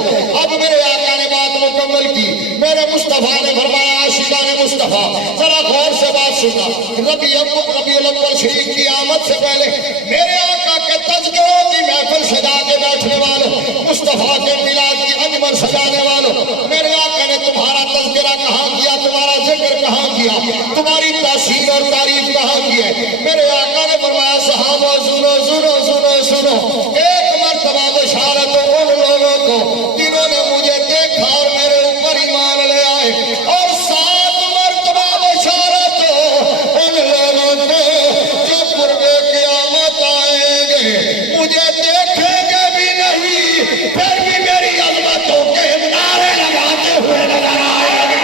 اب میرے آقا نے بات مکمل کی. میرے مصطفیٰ نے فرمایا عاشقان مصطفیٰ ذرا غور سے بات سننا. ربیع الاول شریف کی آمد سے پہلے میرے آقا کے تذکروں کی محفل سجا کے بیٹھنے والوں مصطفیٰ کے میلاد کی انجمن سجانے والوں میرے آقا نے تمہارا تذکرہ کہاں کیا تمہارا ذکر کہاں کیا تمہاری تحسین اور تعریف کہاں کی ہے. میرے آقا نے فرمایا صحابہ سنو سنو سنو سنو ایک مرتبہ بشارت ان لوگوں کو جنہوں نے مجھے دیکھا اور میرے اوپر ایمان لے آئے اور 7 مرتبہ بشارت ان لوگوں کو جو قرب قیامت آئیں گے مجھے دیکھیں گے بھی نہیں پھر بھی میری عظمتوں کے نعرے لگاتے ہوئے نظر آئیں گے.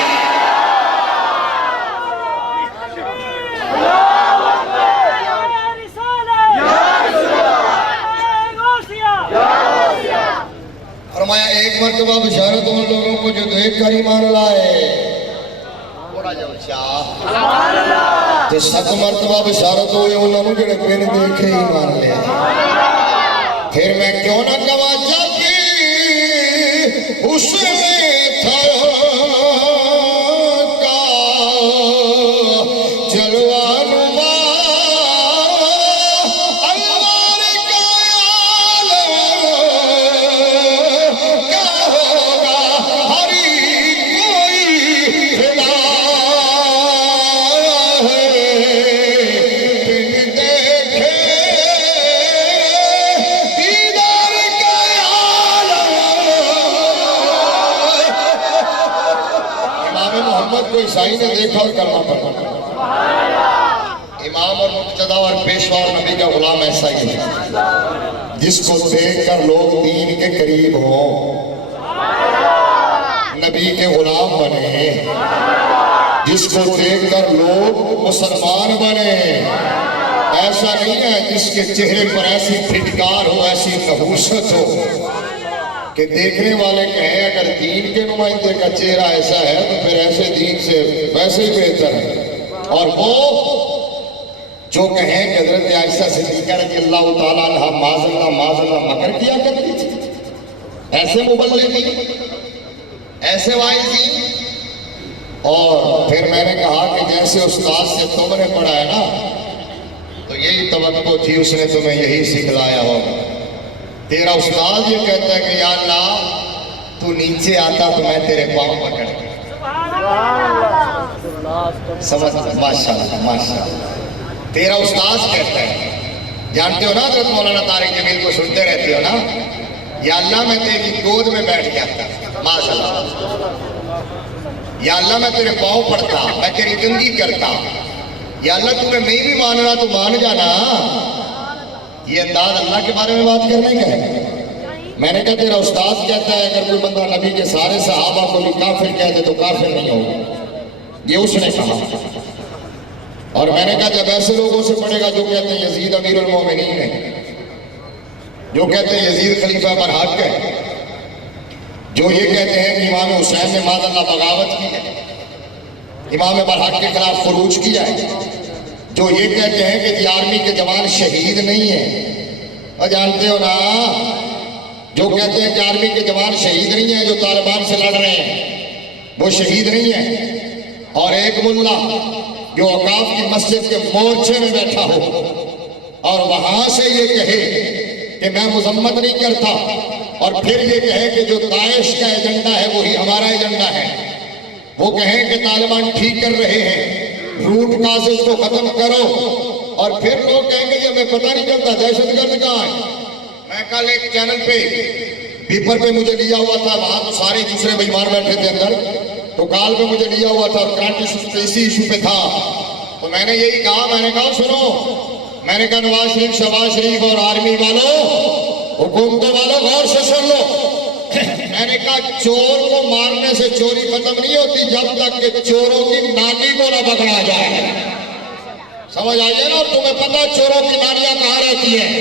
فرمایا ایک مرتبہ بشارت ان لوگوں کو جو دیکھ کر ایمان لائے تھوڑا جا اچھا تے 7 مرتبہ بشارت ہوئی انہوں نے جڑے پھر دیکھے ایمان لے. پھر میں کیوں نہ کہا جب اس میں تھا کا جلوہ نما انوار کا عالم کیا ہوگا ہری کوئی فدا ہے بن دیکھے دیدار کا عالم. امام محمد کو عیسائی نے دیکھا اور کلمہ پڑھا. امام اور مقتدی اور پیشوا اور نبی کا غلام ایسا ہی ہے جس کو دیکھ کر لوگ دین کے قریب ہوں نبی کے غلام بنے جس کو دیکھ کر لوگ مسلمان بنے ایسا نہیں ہے جس کے چہرے پر ایسی پھٹکار ہو، ایسی نحوست ہو کہ دیکھنے والے کہیں اگر دین کے نمائندے کا چہرہ ایسا ہے تو پھر ایسے دین سے ویسے ہی بہتر ہے۔ اور وہ جو کہیں کہ حضرت عائشہ صدیقہ رضی اللہ تعالیٰ عنہ معاذ اللہ مکر کیا کرتی تھی، ایسے مبلغین، ایسے واعظین۔ اور پھر میں نے کہا کہ جیسے استاد سے تم نے پڑھا ہے نا تو یہی توقع تھی اس نے تمہیں یہی سکھلایا ہوگا۔ تیرا استاد یہ کہتا ہے کہ یا اللہ تو نیچے آتا تو میں تیرے پاؤں پکڑتا۔ سمجھ؟ ماشاءاللہ ماشاءاللہ۔ تیرا استاد کہتا ہے، جانتے ہو نا حضرت مولانا طارق جمیل کو سنتے رہتے ہو نا، یا اللہ میں تیری گود میں بیٹھ جاتا، ماشاءاللہ، یا اللہ میں تیرے پاؤں پڑتا، میں تیری کنگھی کرتا، یا اللہ تمہیں نہیں بھی مان رہا تو مان جانا۔ یہ انداز اللہ کے بارے میں بات کرنے کا ہے۔ میں نے کہا تیرا استاد کہتا ہے اگر کوئی بندہ نبی کے سارے صحابہ کو بھی کافر کہتے تو کافر نہیں ہوگا، یہ اس نے کہا۔ اور میں نے کہا جب ایسے لوگوں سے پڑھے گا جو کہتے ہیں یزید امیر المومنین ہے، جو کہتے ہیں یزید خلیفہ برحق ہے، جو یہ کہتے ہیں کہ امام حسین نے معاذ اللہ بغاوت کی ہے، امام برحق کے خلاف خروج کیا ہے، جو یہ کہتے ہیں کہ آرمی کے جوان شہید نہیں ہیں، اور جانتے ہو نا جو کہتے ہیں کہ آرمی کے جوان شہید نہیں ہیں، جو طالبان سے لڑ رہے ہیں وہ شہید نہیں ہیں، اور ایک ملا جو اوقاف کی مسجد کے مورچے میں بیٹھا ہو اور وہاں سے یہ کہے کہ میں مذمت نہیں کرتا، اور پھر یہ کہے کہ جو داعش کا ایجنڈا ہے وہی ہمارا ایجنڈا ہے، وہ کہیں کہ طالبان ٹھیک کر رہے ہیں، روٹ کازز کو ختم کرو، اور پھر لوگ کہیں گے کہ ہمیں پتہ نہیں چلتا دہشت گرد کہاں ہے۔ میں کل ایک چینل پہ پیپر پہ مجھے لیا ہوا تھا، وہاں تو سارے دوسرے بیمار بیٹھے تھے اندر، تو کال پہ مجھے لیا ہوا تھا، کرانٹ اسی ایشو پہ تھا، تو میں نے یہی کہا، میں نے کہا سنو، میں نے کہا نواز شریف، شہباز شریف اور آرمی والوں، حکومتوں والوں غور سے سن لو، میں نے کہا چور کو مارنے سے چوری ختم نہیں ہوتی جب تک کہ چوروں کی نانی کو نہ پکڑا جائے۔ سمجھ آئیے نا؟ اور تمہیں پتا چوروں کی نانیاں کہاں رہتی ہیں،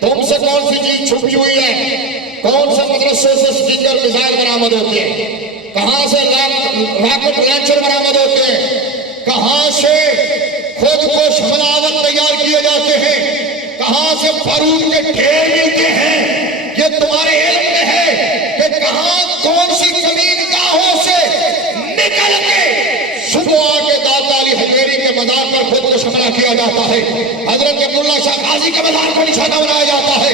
تم سے کون سی چیز چھپی ہوئی ہے، کون سے مدرسے سے سپیکر میزائل برآمد ہوتے ہیں، کہاں سے راکٹ لانچر برآمد ہوتے ہیں، کہاں سے خود کو حملہ تیار کیے جاتے ہیں، کہاں سے بارود کے ڈھیر ملتے ہیں، یہ تمہارے علم میں ہے کہ کہاں کون سی زمین گاہوں سے نکل کے صبح آ کے داتا علی حجویری کے مزار پر خود کو حملہ کیا جاتا ہے، حضرت عبداللہ شاہ غازی کے مزار کو نشانہ بنایا جاتا ہے،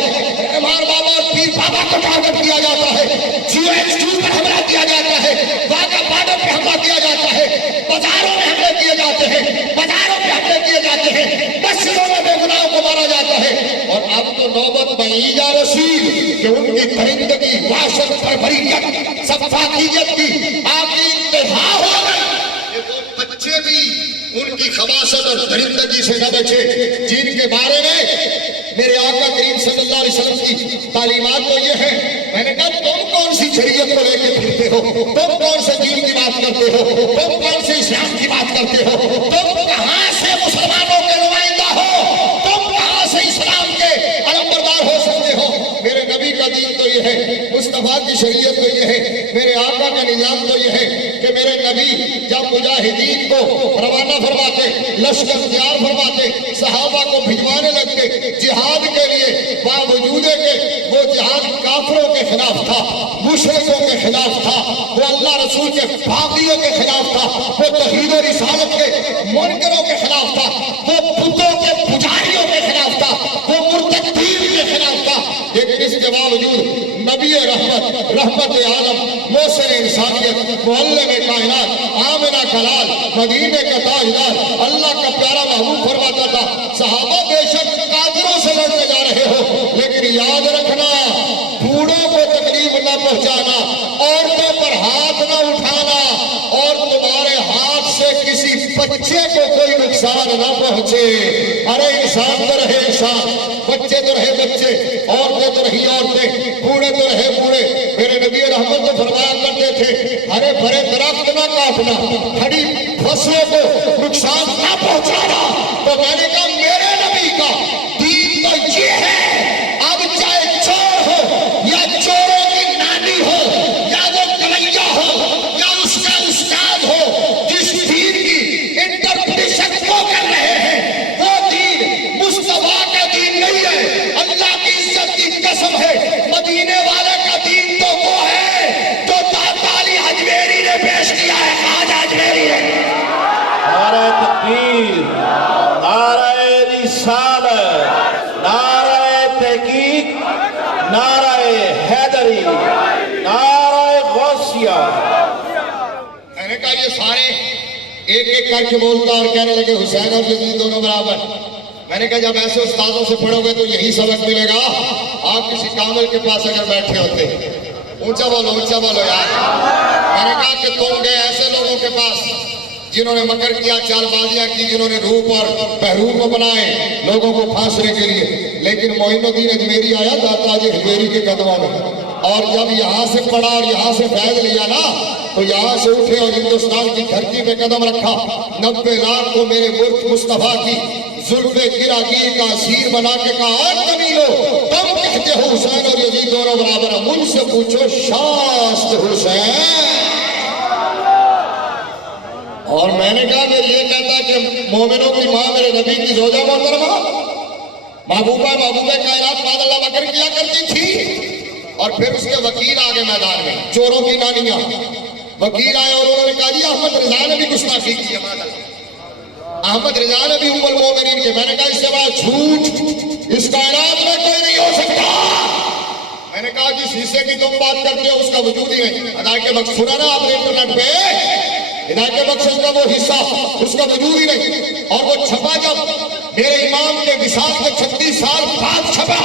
امار بابا اور پیر بابا کو ٹارگٹ کیا جاتا ہے، GH2 پر حملہ کیا جاتا ہے، واگا بارڈر پہ حملہ کیا جاتا ہے، بازاروں میں حملے کیے جاتے ہیں، بازاروں پہ حملے کیے جاتے ہیں، مسجدوں میں بے گناہوں کو مارا جاتا ہے، اور اب تو نوبت بنی جا رسید کہ ان کی درندگی، وحشت، بربریت، سفاکیت کی آخری انتہا ہو گئی کہ وہ بچے بھی ان کی خباثت اور درندگی سے نہ بچے، جن کے بارے میں میرے آقا کریم صلی اللہ علیہ وسلم کی تعلیمات تو یہ ہے۔ میں نے کہا تم کون سی شریعت کو لے کے پھرتے ہو، تم کون سے دین کی بات کرتے ہو، تم کون سے اسلام کی بات کرتے ہو، تم کہاں سے مسلمانوں کے نمائندہ ہو، تم کہاں سے اسلام کے علمبردار ہو سکتے ہو۔ میرے نبی کا دین تو یہ ہے، مصطفیٰ کی شریعت تو یہ ہے، میرے آقا کا نظام تو یہ ہے کہ میرے نبی جب مجاہدین کو روانہ فرماتے، لشکر تیار فرماتے، صحابہ کو بھجوانے لگتے جہاد کے لیے، باوجود کہ وہ جہاد کافروں کے خلاف تھا، مشرکوں کے خلاف تھا، وہ اللہ رسول کے باغیوں کے خلاف تھا، وہ توحید و رسالت کے منکروں کے خلاف تھا، وہ بتوں کے پجاریوں کے خلاف تھا، وہ مرتدین کے خلاف تھا، لیکن اس کے باوجود نبی رحمت، رحمت عالم، محسن انسانیت، معلم کائنات، آمنہ کلال، مدینے کا تاجدار، اللہ کا پیارا محبوب فرماتا تھا صحابہ بے شک کافروں سے لڑنے جا رہے ہو لیکن یاد رکھنا بوڑھوں کو تکلیف نہ پہنچانا، عورتوں پر ہاتھ نہ اٹھانا، اور تمہارے ہاتھ سے کسی بچے کو کوئی نقصان نہ پہنچے۔ ارے انسان تو رہے انسان، بچے تو رہے بچے، عورتیں تو رہی عورتیں، بوڑھے تو رہے بوڑھے۔ میرے نبی رحمت تو فرمایا کرتے تھے ہرے بھرے درخت نہ کاٹنا، کھڑی فصلوں کو نقصان نہ پہنچانا۔ تو میں نے کہا میرے نبی کہا یہ سارے ایک ایک کر کے بولتا اور کہنے لگے حسین اور یزید دونوں برابر. میں نے کہا جب ایسے استادوں سے پڑھو گے تو یہی سبق ملے گا. آپ کسی کامل کے پاس اگر بیٹھے ہوتے, اونچا بولو یار. میں نے کہا کہ تم گئے ایسے لوگوں کے پاس جنہوں نے مکر کیا, چال بازیاں کی, جنہوں نے روپ اور بحروپ کو بنائے لوگوں کو پھانسنے کے لیے. لیکن معین الدین اجمیری آیا داتا جی حجویری کے قدموں میں, اور جب یہاں سے پڑھا اور یہاں سے فیض لیا نا تو یہاں سے اٹھے اور ہندوستان کی دھرتی پہ قدم رکھا. 90 لاکھ کو میرے ملک مصطفیٰ کی زلف گراگیر کا اسیر بنا کے کہا, کمیلو تم کہتے ہو حسین اور یزید دونوں برابر ہیں, مجھ سے پوچھو شاست حسین. اور میں نے کہا کہ یہ کہتا کہ مومنوں کی ماں میرے نبی کی زوجہ محترمہ محبوبہ کائنات بعد اللہ بکر کیا کرتی تھی. اور پھر اس کے وکیل آگے میدان میں, چوروں کی نانیاں وکیل آئے اور انہوں نے کہا جی احمد رضا نے بھی گستاخی کی ہے. احمد رضا نے بھی ام المومنین کے. میں نے کہا اس سے بڑا جھوٹ اس کائنات میں کوئی نہیں ہو سکتا. میں نے کہا جس حصے کی تم بات کرتے ہو اس کا وجود ہی نہیں. ہدایت بخش سنا نا آپ نے انٹرنیٹ پہ, ہدایت بخش کا وہ حصہ اس کا وجود ہی نہیں. اور وہ چھپا جب میرے امام کے وصال کے 36 سال بعد چھپا,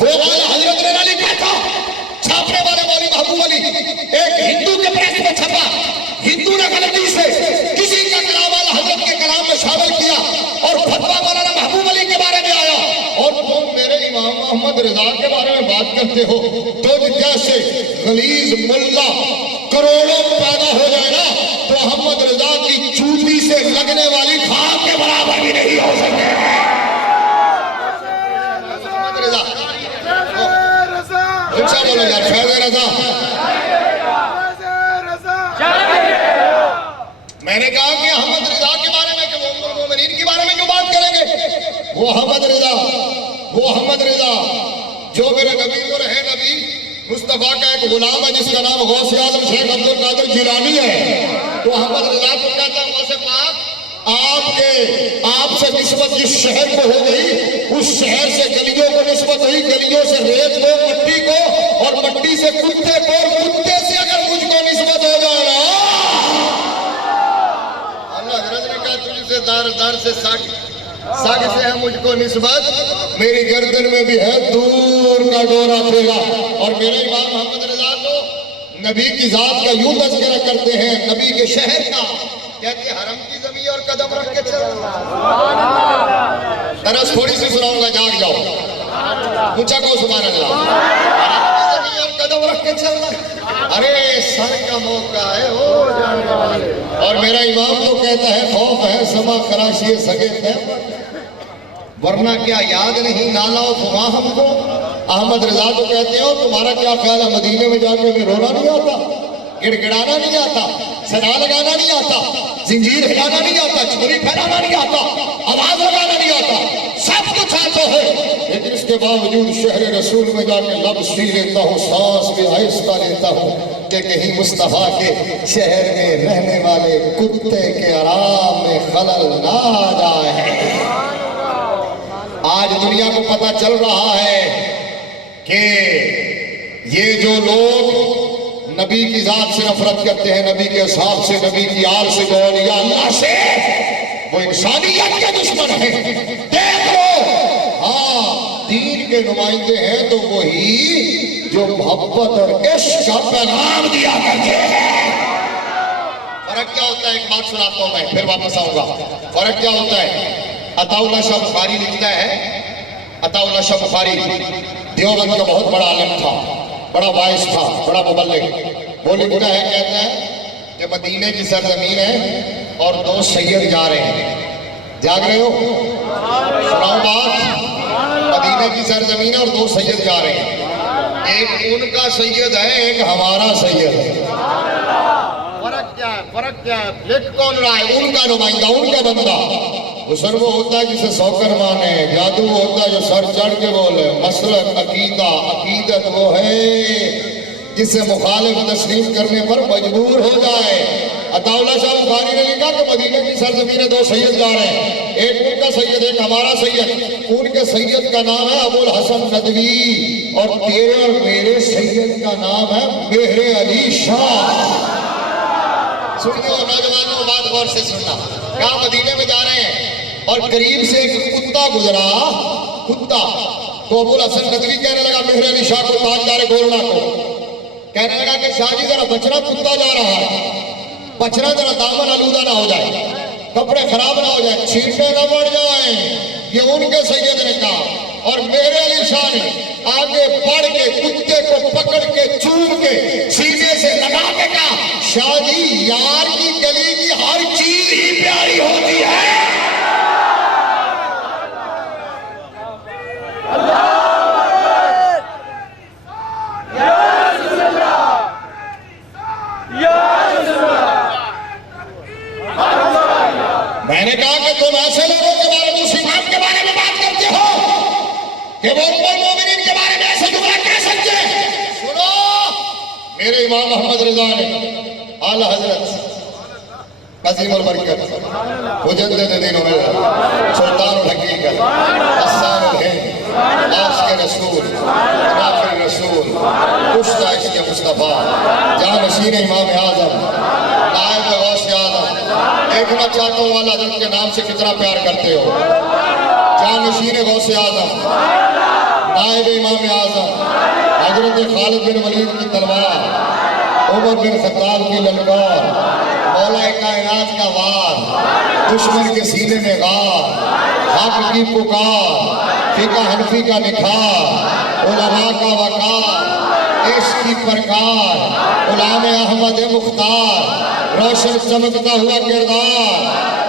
وہ والا حضرت نے نہ لکھا تھا, چھاپنے والے مولوی محبوب علی ایک ہندو کے پریس میں چھپا. ہندو نے غلطی سے کسی کا کلام والا حضرت کے کلام میں شامل کیا اور فتویٰ مولانا محبوب علی کے بارے میں آیا. اور تم میرے امام محمد رضا کے بارے میں بات کرتے ہو تو جیسے غلیظ ملا کروڑوں پیدا ہو جائے نا تو محمد رضا کی چوٹی سے لگنے والی خاک کے برابر بھی نہیں ہو سکتے. محمد رضا اچھا بولو یار, فیض رضا. میں نے کہا کہ احمد رضا کے بارے میں کہ وہ ام المومنین کے بارے میں جو بات کریں گے وہ احمد رضا جو میرے نبی اور ہے نبی مصطفیٰ کا ایک غلام ہے جس کا نام غوث اعظم شیخ عبد القادر جیلانی ہے. تو احمد رضا کو کہتا ہے غوث پاک آپ سے نسبت جس شہر کو ہو گئی اس شہر سے گلیوں کو نسبت ہوئی, گلیوں سے ریت کو, مٹی کو, اور مٹی سے کتے کو, اور کتے سے اگر مجھ کو نسبت ہو جائے نا. اللہ حضرت نے کہا تجھ سے دار سے ساگ سے ہے مجھ کو نسبت, میری گردن میں بھی ہے دور کا ڈورا پھیرا. اور میرے امام محمد رضا تو نبی کی ذات کا یوں تذکرہ کرتے ہیں, نبی کے شہر کا, کہتے ہیں حرم کی زمین اور قدم رکھ کے چل. درس تھوڑی سی سناؤں گا, جاگ جاؤ, اونچا کو سبحان اللہ. حرم کی زمین اور قدم رکھ کے چل, ارے سر کا موقع ہے ہو جانے والے. اور میرا امام تو کہتا ہے خوف ہے سما خراشی سگے تھے ورنہ کیا یاد نہیں نالا و فما ہم کو. احمد رضا تو کہتے ہو تمہارا کیا خیال ہے مدینے میں جا کے ہمیں رونا نہیں آتا, گڑگڑانا نہیں آتا, صدا لگانا نہیں آتا, زنجیر ہلانا نہیں آتا, چھری پھیلانا نہیں آتا, آواز لگانا نہیں آتا, سب کچھ آتا ہے. لیکن اس کے باوجود شہر رسول میں جا کے لب سی لیتا ہوں, سانس بھی آہستہ لیتا ہوں کہ کہیں مصطفیٰ کے شہر میں رہنے والے کتے کے آرام میں خلل نہ آ جائے. آج دنیا کو پتہ چل رہا ہے کہ یہ جو لوگ نبی کی ذات سے نفرت کرتے ہیں, نبی کے اصحاب سے, نبی کی آل سے, اولیاء اللہ سے, وہ انسانیت کے دشمن ہیں. دیکھ لو, ہاں دین کے نمائندے ہیں تو وہی جو محبت اور عشق کا پیغام دیا کرتے ہیں. فرق کیا ہوتا ہے, ایک بات سناتا ہوں میں پھر واپس آؤں گا. فرق کیا ہوتا ہے, عطا اللہ شاہ بخاری لکھتا ہے, عطا اللہ شاہ بخاری دیوبند کا بہت بڑا عالم تھا, بڑا باعث تھا, بڑا مبلغ. وہ لکھتا ہے, کہتا ہے کہ مدینے کی سرزمین ہے اور 2 سید جا رہے ہیں. جاگ رہے ہو, سناؤ بات. مدینے کی سرزمین ہے اور 2 سید جا رہے ہیں, ایک ان کا سید ہے, ایک ہمارا سید ہے. فرق کیا ہے, لکھ کون رہا ہے, ان کا نمائندہ, ان کا بندہ. غسل وہ ہوتا ہے جسے سوکر مانے, جادو وہ ہوتا ہے جو سر چڑھ کے بولے, مسلک عقیدہ, عقیدت وہ ہے جسے مخالف تسلیم کرنے پر مجبور ہو جائے. عطا اللہ شاہ بخاری نے لکھا کہ مدینے کی سرزمین میں 2 سید جا رہے ہیں, ایک ان کا سید, ایک ہمارا سید. ان کے سید کا نام ہے ابو الحسن ندوی اور تیرے اور میرے سید کا نام ہے مہر علی شاہ. سنو نوجوانوں بات غور سے سننا. کہاں مدینے میں جا رہے ہیں اور قریب سے ایک کتا گزرا. کتا تو ابو الحسن ندوی کہنے لگا مہر علی شاہ کو تاجدار گولڑا کو کہنے لگا کہ شاہ جی ذرا بچنا, کتا جا رہا ہے, بچنا ذرا دامن آلودہ نہ ہو جائے, کپڑے خراب نہ ہو جائے, چھینٹے نہ بڑھ جائیں. یہ ان کے سید نے کہا. اور میرے علی شاہ نے آگے بڑھ کے کتے کو پکڑ کے چوم کے سینے سے لگا کے کہا شاہ جی یار کی گلی کی ہر چیز ہی پیاری ہوتی ہے. میں نے کہا کہ تم ایسے لوگوں کے بارے میں, اس امام کے بارے میں بات کرتے ہو کہ وہ ام المومنین کے بارے میں ایسے جملہ کہہ سکتے ہیں. سنو, میرے امام محمد رضا نے اعلی حضرت عظیم البرکت مجدد دین و ملت سلطان الحقیقت حسان الہند عاشق رسول ناصر رسول کشتہ عشق مصطفیٰ جانشین امام اعظم نائب غوث اعظم, دیکھنا چاہتا ہوں والا حضرت کے نام سے کتنا پیار کرتے ہو. جانشین غوث اعظم نائب امام اعظم حضرت خالد بن ولید کی تلوار, عمر بن خطاب کی للکار, مولا کائنات کا وار, دشمن کے سینے میں غار, حق کی پکار, فقہ حنفی کا نکھار, علماء کا وقار, عشق کی پرکار, غلام احمد مختار, روشن چمکتا ہوا کردار,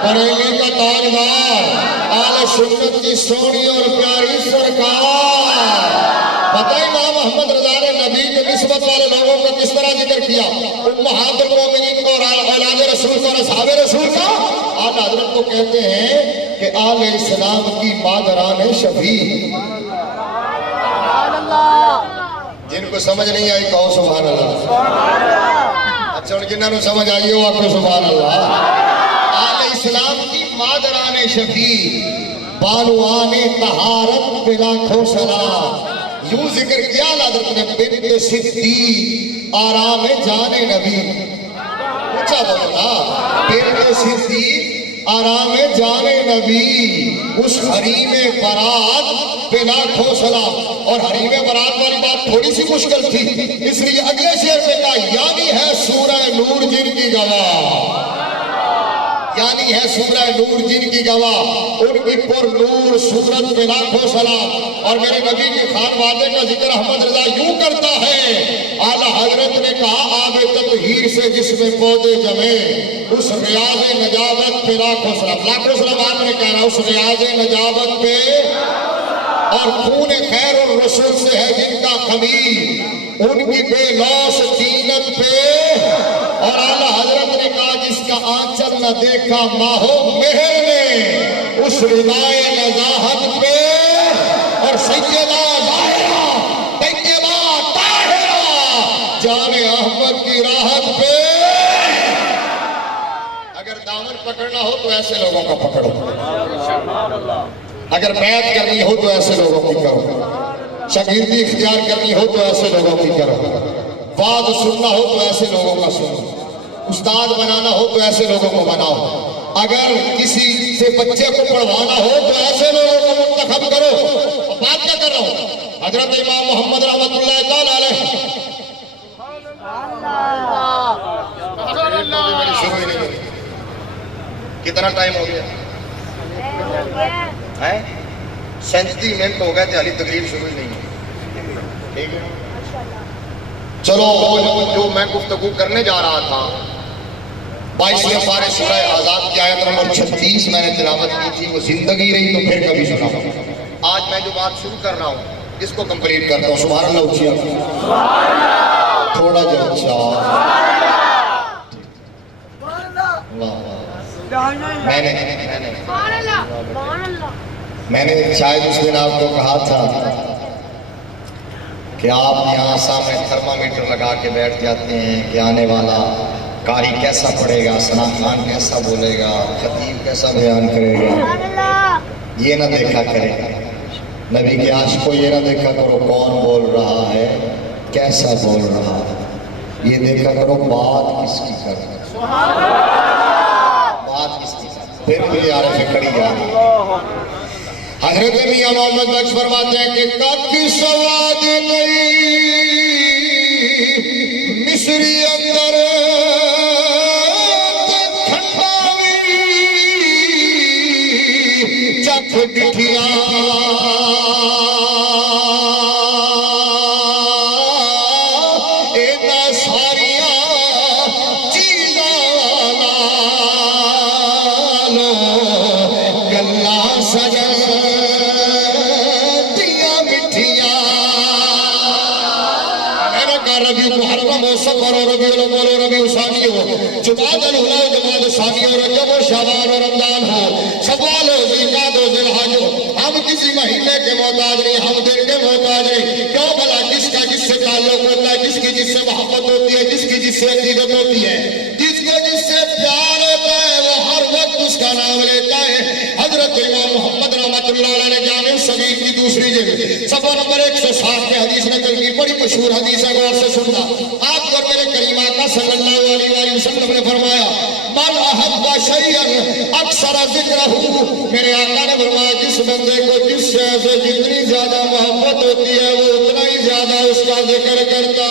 بریلی کا تاجدار, آل سنت کی سونی اور پیاری سرکار. پتہ امام محمد رضا نے نبی کے نسبت والے لوگوں کو کس طرح ذکر کیا, امہات المومنین کو اور اولاد رسول کو اور اصحاب رسول کا. آج حضرت کو کہتے ہیں کہ آل اسلام کی مادران شفیع. جن کو سمجھ نہیں آئی کہو سبحان اللہ. اچھا ان جنہوں نے سمجھ آئی ہو آپ کو سبحان اللہ. آل اسلام کی مادران شفیع, بانوان طہارت بلا کھوسرا. یوں ذکر کیا حضرت نے بنت صدیق آرام جان نبی. پوچھا بولنا بنت صدیق آرام جان نبی, اس حریم برات بلا کھوسلا. اور حریم برات والی بات تھوڑی سی مشکل تھی, اس لیے اگلے شعر میں کہا یعنی ہے سورہ نور جن کی گواہ, یعنی ہے سورہ نور جن کی گواہ, ان کی پر نور صورت بلا کھوسلا. اور میرے نبی کے خانوادے کا ذکر احمد رضا یوں کرتا ہے, اعلیٰ حضرت نے کہا آب تطہیر سے جس میں پودے جمے, اس ریاض نجابت پہ لاکھوں سلام. لاکھوں سلام آپ نے کہا اس ریاض نجابت پہ, اور خون خیر الرسول سے ہے جن کا خمیر, ان کی بے لوث تینت پہ. اور اعلیٰ حضرت نے کہا جس کا آنچل نہ دیکھا ماہو مہر نے, اس ردائے نزاہت پہ. اور سیدہ ظاہرہ طیبہ طاہرہ جان احمد کی راحت پہ. اگر دامن پکڑنا ہو تو ایسے لوگوں کا پکڑو, اگر بیعت کرنی ہو تو ایسے لوگوں کی کرو, شاگردی اختیار کرنی ہو تو ایسے لوگوں کی کرو, وعظ سننا ہو تو ایسے لوگوں کا سنو, استاد بنانا ہو تو ایسے لوگوں کو بناؤ, اگر کسی سے بچے کو پڑھوانا ہو تو ایسے لوگوں کو منتخب کرو. بات کیا کر رہا ہوں, حضرت امام محمد رحمۃ اللہ تعالی علیہ. کتنا ٹائم ہو گیا؟ 37 منٹ ہو گئے تھے, علی تقریر شروع نہیں ہے. ٹھیک ہے, چلو جو میں گفتگو کرنے جا رہا تھا 22 پارے سورہ آزاد کی آیت نمبر 36 میں نے تلاوت کی تھی, وہ زندگی رہی تو پھر کبھی سنا. آج میں جو بات شروع کر رہا ہوں اس کو کمپلیٹ کرتا ہوں. سبحان اللہ اچھا, تھوڑا جو اچھا. میں نے شاید اس دن آپ کو کہا تھا کہ آپ یہاں سامنے تھرمامیٹر لگا کے بیٹھ جاتے ہیں کہ آنے والا قاری کیسا پڑھے گا, ثنا خان کیسا بولے گا, خطیب کیسا بیان کرے گا. یہ نہ دیکھا کرے, نبی کے عاشق کو یہ نہ دیکھا کرو کون بول رہا ہے, کیسا بول رہا ہے, یہ دیکھا کرو بات کس کی کر رہا ہے. بات کس کی پھر بھی عارف کڑی جانا حضرت میاں محمد بخش فرماتے ہیں کہ کک سواد گئی مصری اندر چکھ ڈٹھیاں اینا ساریاں چیزاں نالو گلاں سجن دیاں مٹھیاں میرے کا ربیع محرم و صفر و ربیع الاول و ربیع ثانی ہو جماد الاولی و جماد ثانی و رجب و شعبان و رمضان ہو شوال و ذوالقعدہ و ذوالحج ہو ہم کسی مہینے کے محتاج نہیں ہم دن کے محتاج نہیں کیوں بھلا جس کا جس سے تعلق ہوتا ہے جس کی جس سے محبت ہوتی ہے جس کی جس سے عقیدت ہوتی ہے جس کو جس سے پیار ہوتا ہے وہ ہر وقت اس کا نام لیتا ہے حضرت امام محمد رحمۃ اللہ علیہ نے جامع صغیر کی دوسری جلد صفحہ نمبر 160 میں حدیث نقل کی بڑی مشہور حدیث ہے غور سے سننا آپ اور میرے کریم آقا صلی اللہ علیہ وآلہ وسلم نے فرمایا من احب شیئا اکثر ذکرہ میرے آقا نے فرمایا جس بندے کو جس شے سے جتنی زیادہ محبت ہوتی ہے وہ اتنا ہی زیادہ اس کا ذکر کرتا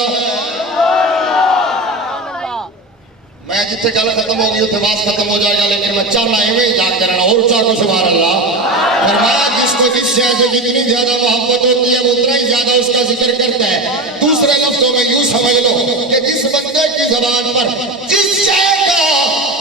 میں جتنے گل ختم ہوگی اتنے باز ختم ہو جائے گا لیکن میں چاہنا ہے میں جا کرنا اور چاہو سبحان اللہ فرمایا جس کو جس شے سے جتنی زیادہ محبت ہوتی ہے وہ اتنا ہی زیادہ اس کا ذکر کرتا ہے دوسرے لفظوں میں یوں سمجھ لو کہ جس بندے کی زبان پر جس شے کا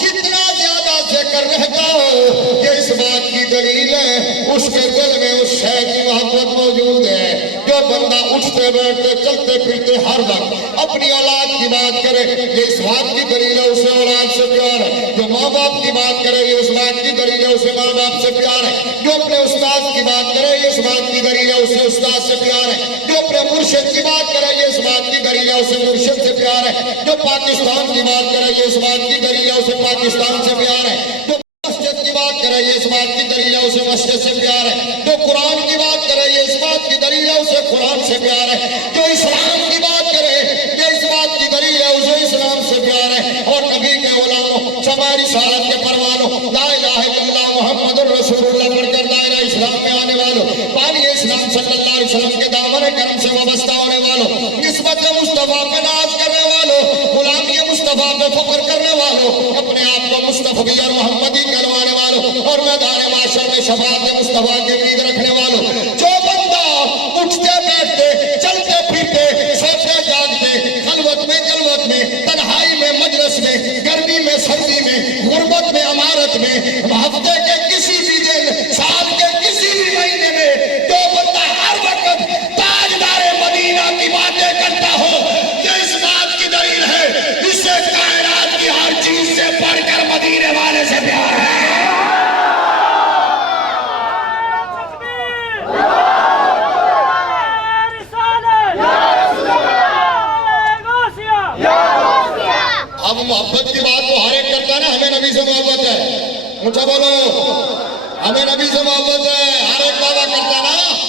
جتنا زیادہ ذکر رہتا ہو یہ اس بات کی دلیل ہے اس کے دل میں اس شے کی محبت موجود ہے جو بندہ اٹھتے بیٹھتے چلتے پھرتے ہر وقت اپنی اولاد کی بات کرے یہ اس بات کی دلیل ہے اسے اولاد سے پیار ہے جو ماں باپ کی بات کرے یہ اس بات کی دلیل ہے اسے ماں باپ سے پیار ہے جو اپنے استاد کی بات کرے یہ اس بات کی دلیل ہے اسے استاد سے پیار ہے جو اپنے مرشد کی بات کرے یہ اس بات کی دلیل ہے اسے مرشد سے پیار ہے جو پاکستان کی بات کرے یہ اس بات کی دلیل ہے اسے پاکستان سے پیار ہے جو مسجد کی بات کرے یہ اس بات کی دلیل ہے اسے مسجد سے پیار ہے جو قرآن کی بات کرے یہ اس بات کی دلیل ہے اسے قرآن سے پیار ہے جو اسلام کی بات کرے یہ اس بات کی دلیل ہے اسے اسلام سے پیار ہے اور نبی کے غلاموں سماع رسالت کے پروانوں لا الہ الا اللہ محمد الرسول اللہ پڑھ کر دائرہ اسلام میں آنے والوں پانی اسلام صلی اللہ علیہ وسلم کے دامن کرم سے وابستہ ہونے والوں نسبت مصطفیٰ پہ ناز کرنے والوں غلامی مصطفیٰ پہ فخر کرنے والوں اپنے آپ کو مصطفی اور محمدی کروانے والوں اور میدان معاشر میں شفاعت مصطفیٰ کی امید رکھنے والوں جو بندہ اٹھتے بیٹھتے چلتے پھرتے سوتے جاگتے خلوت میں جلوت میں تنہائی میں مجلس میں گرمی میں سردی میں غربت میں امارت میں ہفتے کے کسی بھی دن سال کے کسی بھی مہینے میں جو بندہ ہر وقت تاجدار مدینہ کی باتیں کرتا ہو یہ اس بات کی دلیل ہے اس سے کائنات کی ہر چیز سے بڑھ کر مدینے والے سے پیار ہے اب محبت کی بات تو ہر ایک کرتا ہے نا ہمیں نبی سے محبت ہے اونچا بولو ہمیں نبی سے محبت ہے ہر ایک دعویٰ کرتا ہے نا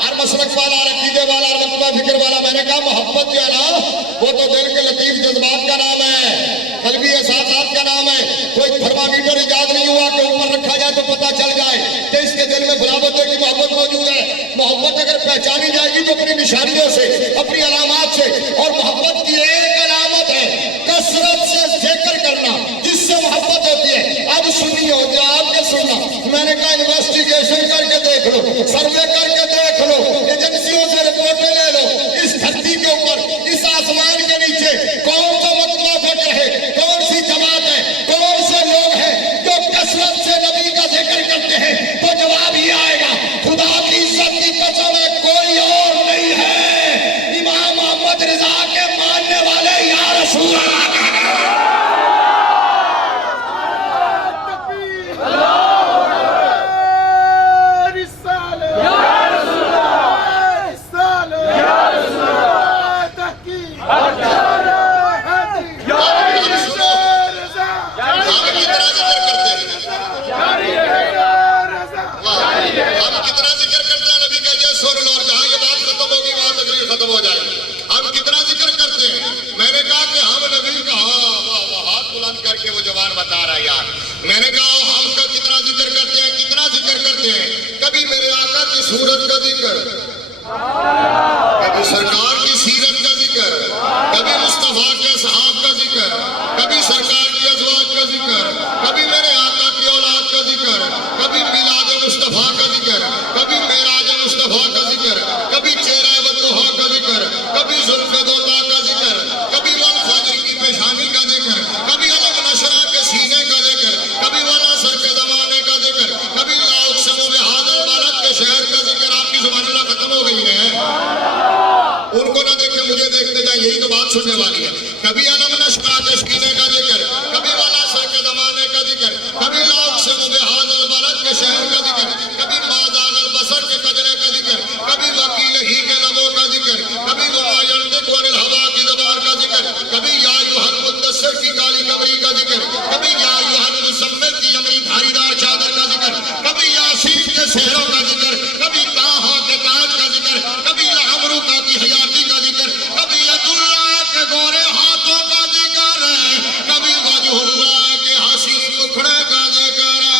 ہر مسلک والا ہر عقیدے والا ہر لطفہ فکر والا میں نے کہا محبت جو ہے نا وہ تو دل کے لطیف جذبات کا نام ہے قلبی احساسات کا نام ہے کوئی تھرمامیٹر ایجاد نہیں ہوا کہ اوپر رکھا جائے تو پتہ چل جائے کہ اس کے دل میں غلابتوں کی محبت موجود ہے محبت اگر پہچانی جائے گی تو اپنی نشانیوں سے اپنی علامات سے اور محبت کی ایک علامت ہے کثرت سے ذکر کرنا جس سے محبت ہوتی ہے اب سنیے ہو جا آپ کے سننا میں نے کہا انویسٹیگیشن کر کے دیکھ لو سروے کر کے دیکھ لو ایجنسیوں سے رپورٹیں لے لو اس دھرتی کے اوپر اس آسمان کے نیچے کون سا مطلع فکر ہے کون سی جماعت ہے کون سے لوگ ہیں جو کثرت سے نبی کا ذکر کرتے ہیں تو جواب یہ آئے گا خدا کی عزت کی قسم ہے کوئی اور نہیں ہے امام محمد رضا کے ماننے والے یا رسول اللہ ختم ہو جائے ہم کتنا ذکر کرتے ہیں میں نے کہا کہ ہم نبی کا ہاتھ بلند کر کے کبھی سرکار کی سیرت کا ذکر، کبھی مصطفیٰ کے صحاب کا ذکر، کبھی سرکار کی ازواج کا ذکر، کبھی میرے آقا کی اولاد کا ذکر، کبھی میلاد مصطفیٰ کا ذکر، کبھی معراج مصطفیٰ کا ذکر، کبھی چہرہ والضحیٰ کا ذکر، کبھی زلف دوتا کا ذکر، کبھی والفجر کی پیشانی کا ذکر، کبھی علم نشرہ کے سینے کا ذکر، کبھی والا سر کے زمانے کا ذکر، کبھی لا اقسم بہذا البلد کے شہر کا ذکر۔ آپ کی زبان اللہ ختم ہو گئی ہے، ان کو نہ دیکھیں مجھے دیکھتے جائیں، یہی تو بات سننے والی ہے۔ کبھی علم نشرہ کے سینے کا ذکر، کبھی والا سر کے زمانے کا ذکر، کبھی لا اقسم بہذا البلد کے شہر کا ذکر، کبھی ما زاغ البصر کے قدرے کا ذکر، کبھی وکیل ہی کے لبوں کا ذکر، کبھی وما ینطق عن الہویٰ کی زبان کا ذکر، کبھی یا ایھا المدثر کی کالی کمری کا ذکر، کبھی یا ایھا المزمل کی یمنی دھاری دار چادر کا ذکر، کبھی یاسین کے صحروں کا ذکر، کبھی طٰہٰ کے تاج کا ذکر، کبھی لعمرک کی حیاتی کا ذکر، کبھی ید اللہ کے گورے ہاتھوں کا ذکر ہے، کبھی وجہ اللہ کے حسین مکھڑے کا ذکر ہے۔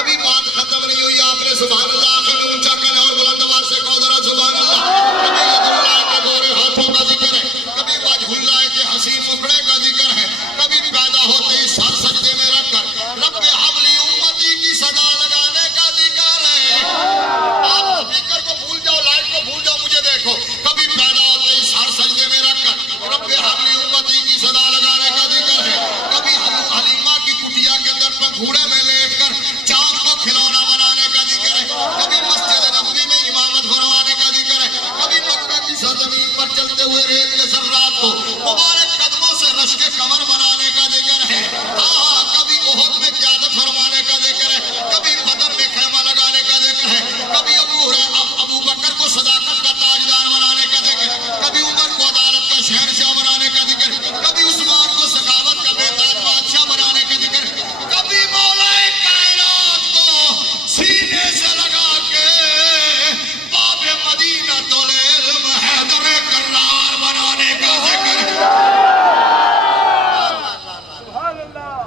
ابھی بات ختم نہیں ہوئی، آپ نے سبحان اللہ آخر میں اونچا کہنا اور بلند آواز سے کہو ذرا سبحان اللہ۔ کبھی ید اللہ کے گورے ہاتھوں کا ذکر ہے، کبھی وجہ اللہ کے حسین مکھڑے کا ذکر ہے، کبھی پیدا ہوتے ہی سر سجدے میں رکھ کر رب ہب لی امتی کی صدا لگانے کا ذکر ہے۔ آپ اسپیکر کو بھول جاؤ، لائٹ کو بھول جاؤ، مجھے دیکھو۔ کبھی پیدا ہوتے ہی سر سجدے میں رکھ کر رب ہب لی امتی کی صدا لگانے کا ذکر ہے۔ کبھی حلیمہ کی کٹیا کے اندر پنگھوڑے میں لیٹ کر چاند کو کھلونا بنانے کا ذکر ہے۔ کبھی مسجد نبوی میں امامت فرمانے کا ذکر ہے۔ کبھی مکہ کی سرزمین پر چلتے ہوئے ریت کے ذرات کو مبارک قدموں سے رشک کمر بنانے کا ذکر ہے۔ ہاں، کبھی احد میں قیادت فرمانے کا ذکر ہے، کبھی بدر میں خیمہ لگانے کا ذکر ہے، کبھی ابو بکر کو صداقت کا تاجدار بنانے کا ذکر، کبھی عمر کو عدالت کا شہنشاہ بنانے کا ذکر، کبھی عثمان کو سخاوت کا بےتاج بادشاہ بنانے کا ذکر، کبھی مولا کائنات کو سینے سے لگا کے باب مدینۃ العلم حیدر کرار بنانے کا ذکر۔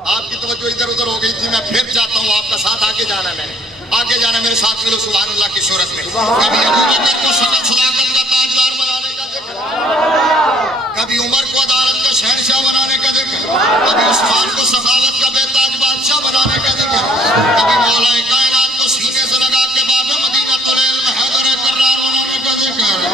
آپ کی توجہ ادھر ادھر ہو گئی تھی، میں پھر چاہتا ہوں آپ کا ساتھ آگے جانا ہے، میں نے آگے جانا ہے، میرے ساتھ ملو سبحان اللہ کی صورت میں۔ کبھی ابو بکر کو صداقت کا تاجدار بنانے کا ذکر، کبھی عمر کو عدالت کا شہنشاہ بنانے کا ذکر، کبھی عثمان کو سخاوت کا بےتاج بادشاہ بنانے کا ذکر، کبھی مولا کائنات کو سینے سے لگا کے باب مدینۃ العلم حیدر کرار بنانے کا ذکر۔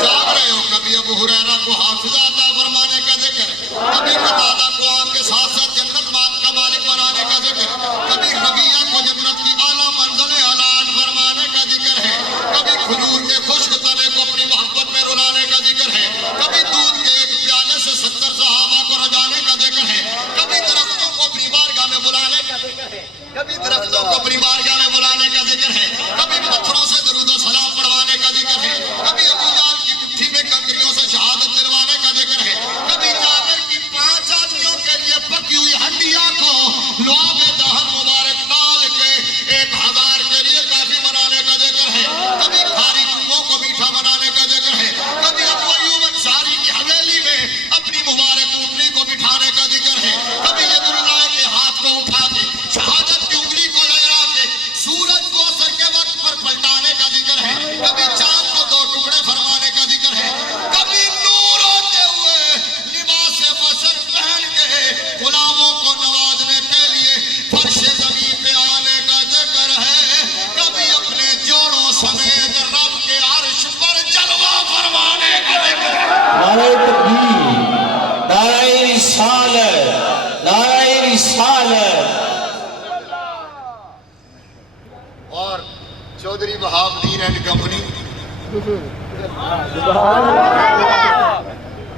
جاگ رہے ہو، کبھی ابو ہریرہ کو حافظہ عطا فرمانے کا ذکر، کبھی قتادہ کو آپ کے ساتھ ساتھ جنت کا مالک بنانے کا ذکر، کبھی ربیعہ کو جنت کی اعلیٰ منزل اعلان فرمانے کا ذکر ہے، کبھی کھجور کے خشک تنے کو اپنی محبت میں رلانے کا ذکر ہے، کبھی دودھ کے ایک پیالے سے 70 صحابہ کو رجانے کا ذکر ہے، کبھی درختوں کو اپنی بارگاہ میں بلانے کا ذکر ہے، کبھی درختوں کو اپنی بارگاہ میں بلانے کا ذکر ہے، کبھی پتھروں سے درود و سلام پڑھوانے کا ذکر ہے، کبھی ابو جہل کی مٹھی میں کنکریوں سے شہادت دلوانے کا ذکر ہے، کبھی جابر کی 5 آدمیوں کے لیے پکی ہوئی ہڈیاں کو لعاب دہن مبارک ڈال کے 1000 کے لیے کافی بنانے کا ذکر ہے، کبھی کھاری منگوں کو میٹھا بنانے کا ذکر ہے، کبھی ابو ایوب انصاری کی حویلی میں اپنی مبارک اونٹنی کو بٹھانے کا ذکر ہے، کبھی ید اللہ کے ہاتھ کو اٹھا کے شہادت کی انگلی کو لہرا کے سورج کو اثر کے وقت پر پلٹانے کا ذکر ہے، کبھی چاند کو 2 ٹکڑے فرمانے کا ذکر ہے، کبھی نور ہوتے ہوئے لباس بشر پہن کے غلاموں کو نوازنے کے لیے فرش زمین پہ آنے کا ذکر ہے، کبھی اپنے جوڑوں سمیت رب کے عرش پر جلوہ فرمانے کا ذکر ہے۔ نعرہ تکبیر، نعرہ رسالت، نعرہ رسالت۔ اور چودھری وہاب دین اینڈ کمپنی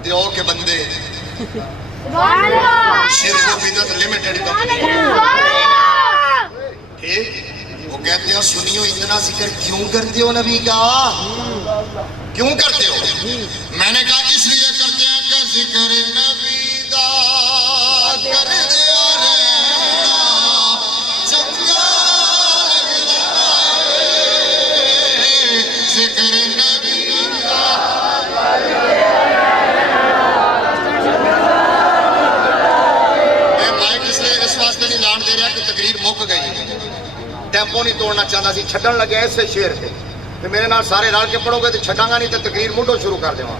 دیو کے بندے شرک و بدعت لمیٹڈ کمپنی، ٹھیک، وہ کہتے ہیں سنیو اتنا ذکر کیوں کرتے ہو نبی کا، کیوں کرتے ہو؟ میں نے کہا اس لیے کرتے ہیں کہ ذکر نبی دا کر دیا رہنا چنگا لگتا ہے، ذکر نبی دا میں مائک اس واسطے نہیں لان دے رہا کہ تقریر مک گئی، ٹیمپو نہیں توڑنا چاہتا سی، چھڈن لگے ایسے شیر تھے تو میرے نال سارے رل کے پڑھو گے تو چھڈاں گا نہیں تو تقریر مڈو شروع کر دیواں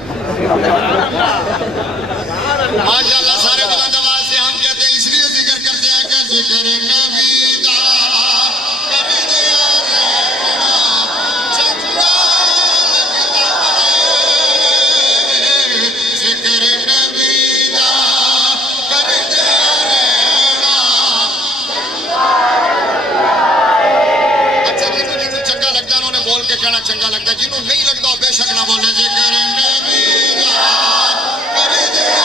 ماشاءاللہ سارے بلند آواز سے ہم کہتے ہیں اس لیے ذکر کرتے ہیں کہ ذکر نبی دا کر دیا رہنا چنگا لگتا ہے ذکر نبی دا کر دیا رہنا اچھا جنہوں جنہوں چنگا لگتا ہے انہوں نے بول کے کہنا چنگا لگتا ہے جنہوں نہیں لگتا بے شک نہ بولے ذکر نبی دا کر دیا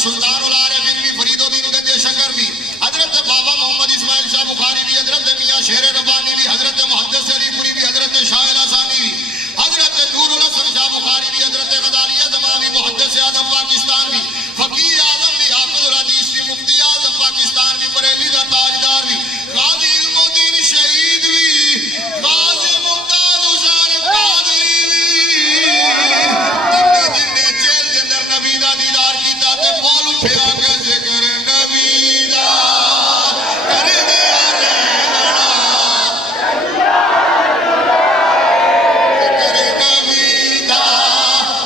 سلطان العارفین بھی فرید الدین گنج شکر بھی حضرت بابا محمد اسماعیل شاہ بخاری بھی حضرت میاں شیر ربانی بھی حضرت محدث علی پوری بھی حضرت شاعر آسانی بھی حضرت نور الحسن شاہ بخاری بھی حضرت غزالی زمان بھی محدث اعظم پاکستان بھی فقیر اعظم بھی حافظ الحدیث بھی مفتی اعظم پاکستان بھی بریلی دا تاجدار بھی غازی علم الدین شہید بھی غازی ممتاز حسین قادری بھی جننے جیل دے اندر نبی دا دیدار کیتا تے بول اٹھے آ کے ذکر نبی دا کر دیا رہنا ذکر نبی دا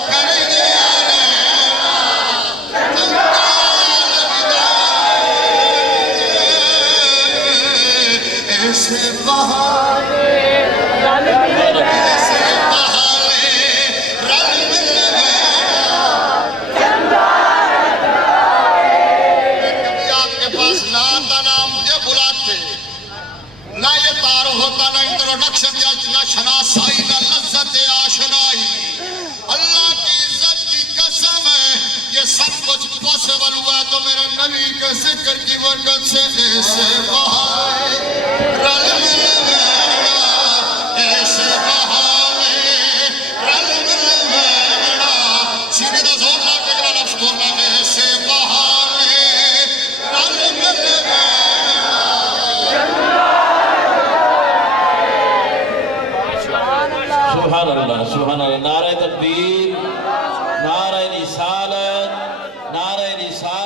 کر دیا رہنا چنگا لگتا ہے ایسے بہانے ایسے بہانے رل مل کبھی آپ کے پاس نہ آتا نہ مجھے بلاتے نہ یہ تعارف ہوتا نہ انٹروڈکشن نہ شناسائی نہ لذت آشنائی اللہ کی عزت کی قسم ہے یہ سب کچھ پاسبل ہوا تو میرے نبی کے ذکر کی برکت سے ایسے بہانے رل مل بینا ایسے بہانے رل مل بینا سینے دا زور لا کے اگلا لفظ بولنا ایسے بہانے رل مل بینا سبحان اللہ سبحان اللہ نعرہ تکبیر نعرہ رسالت نعرہ رسالت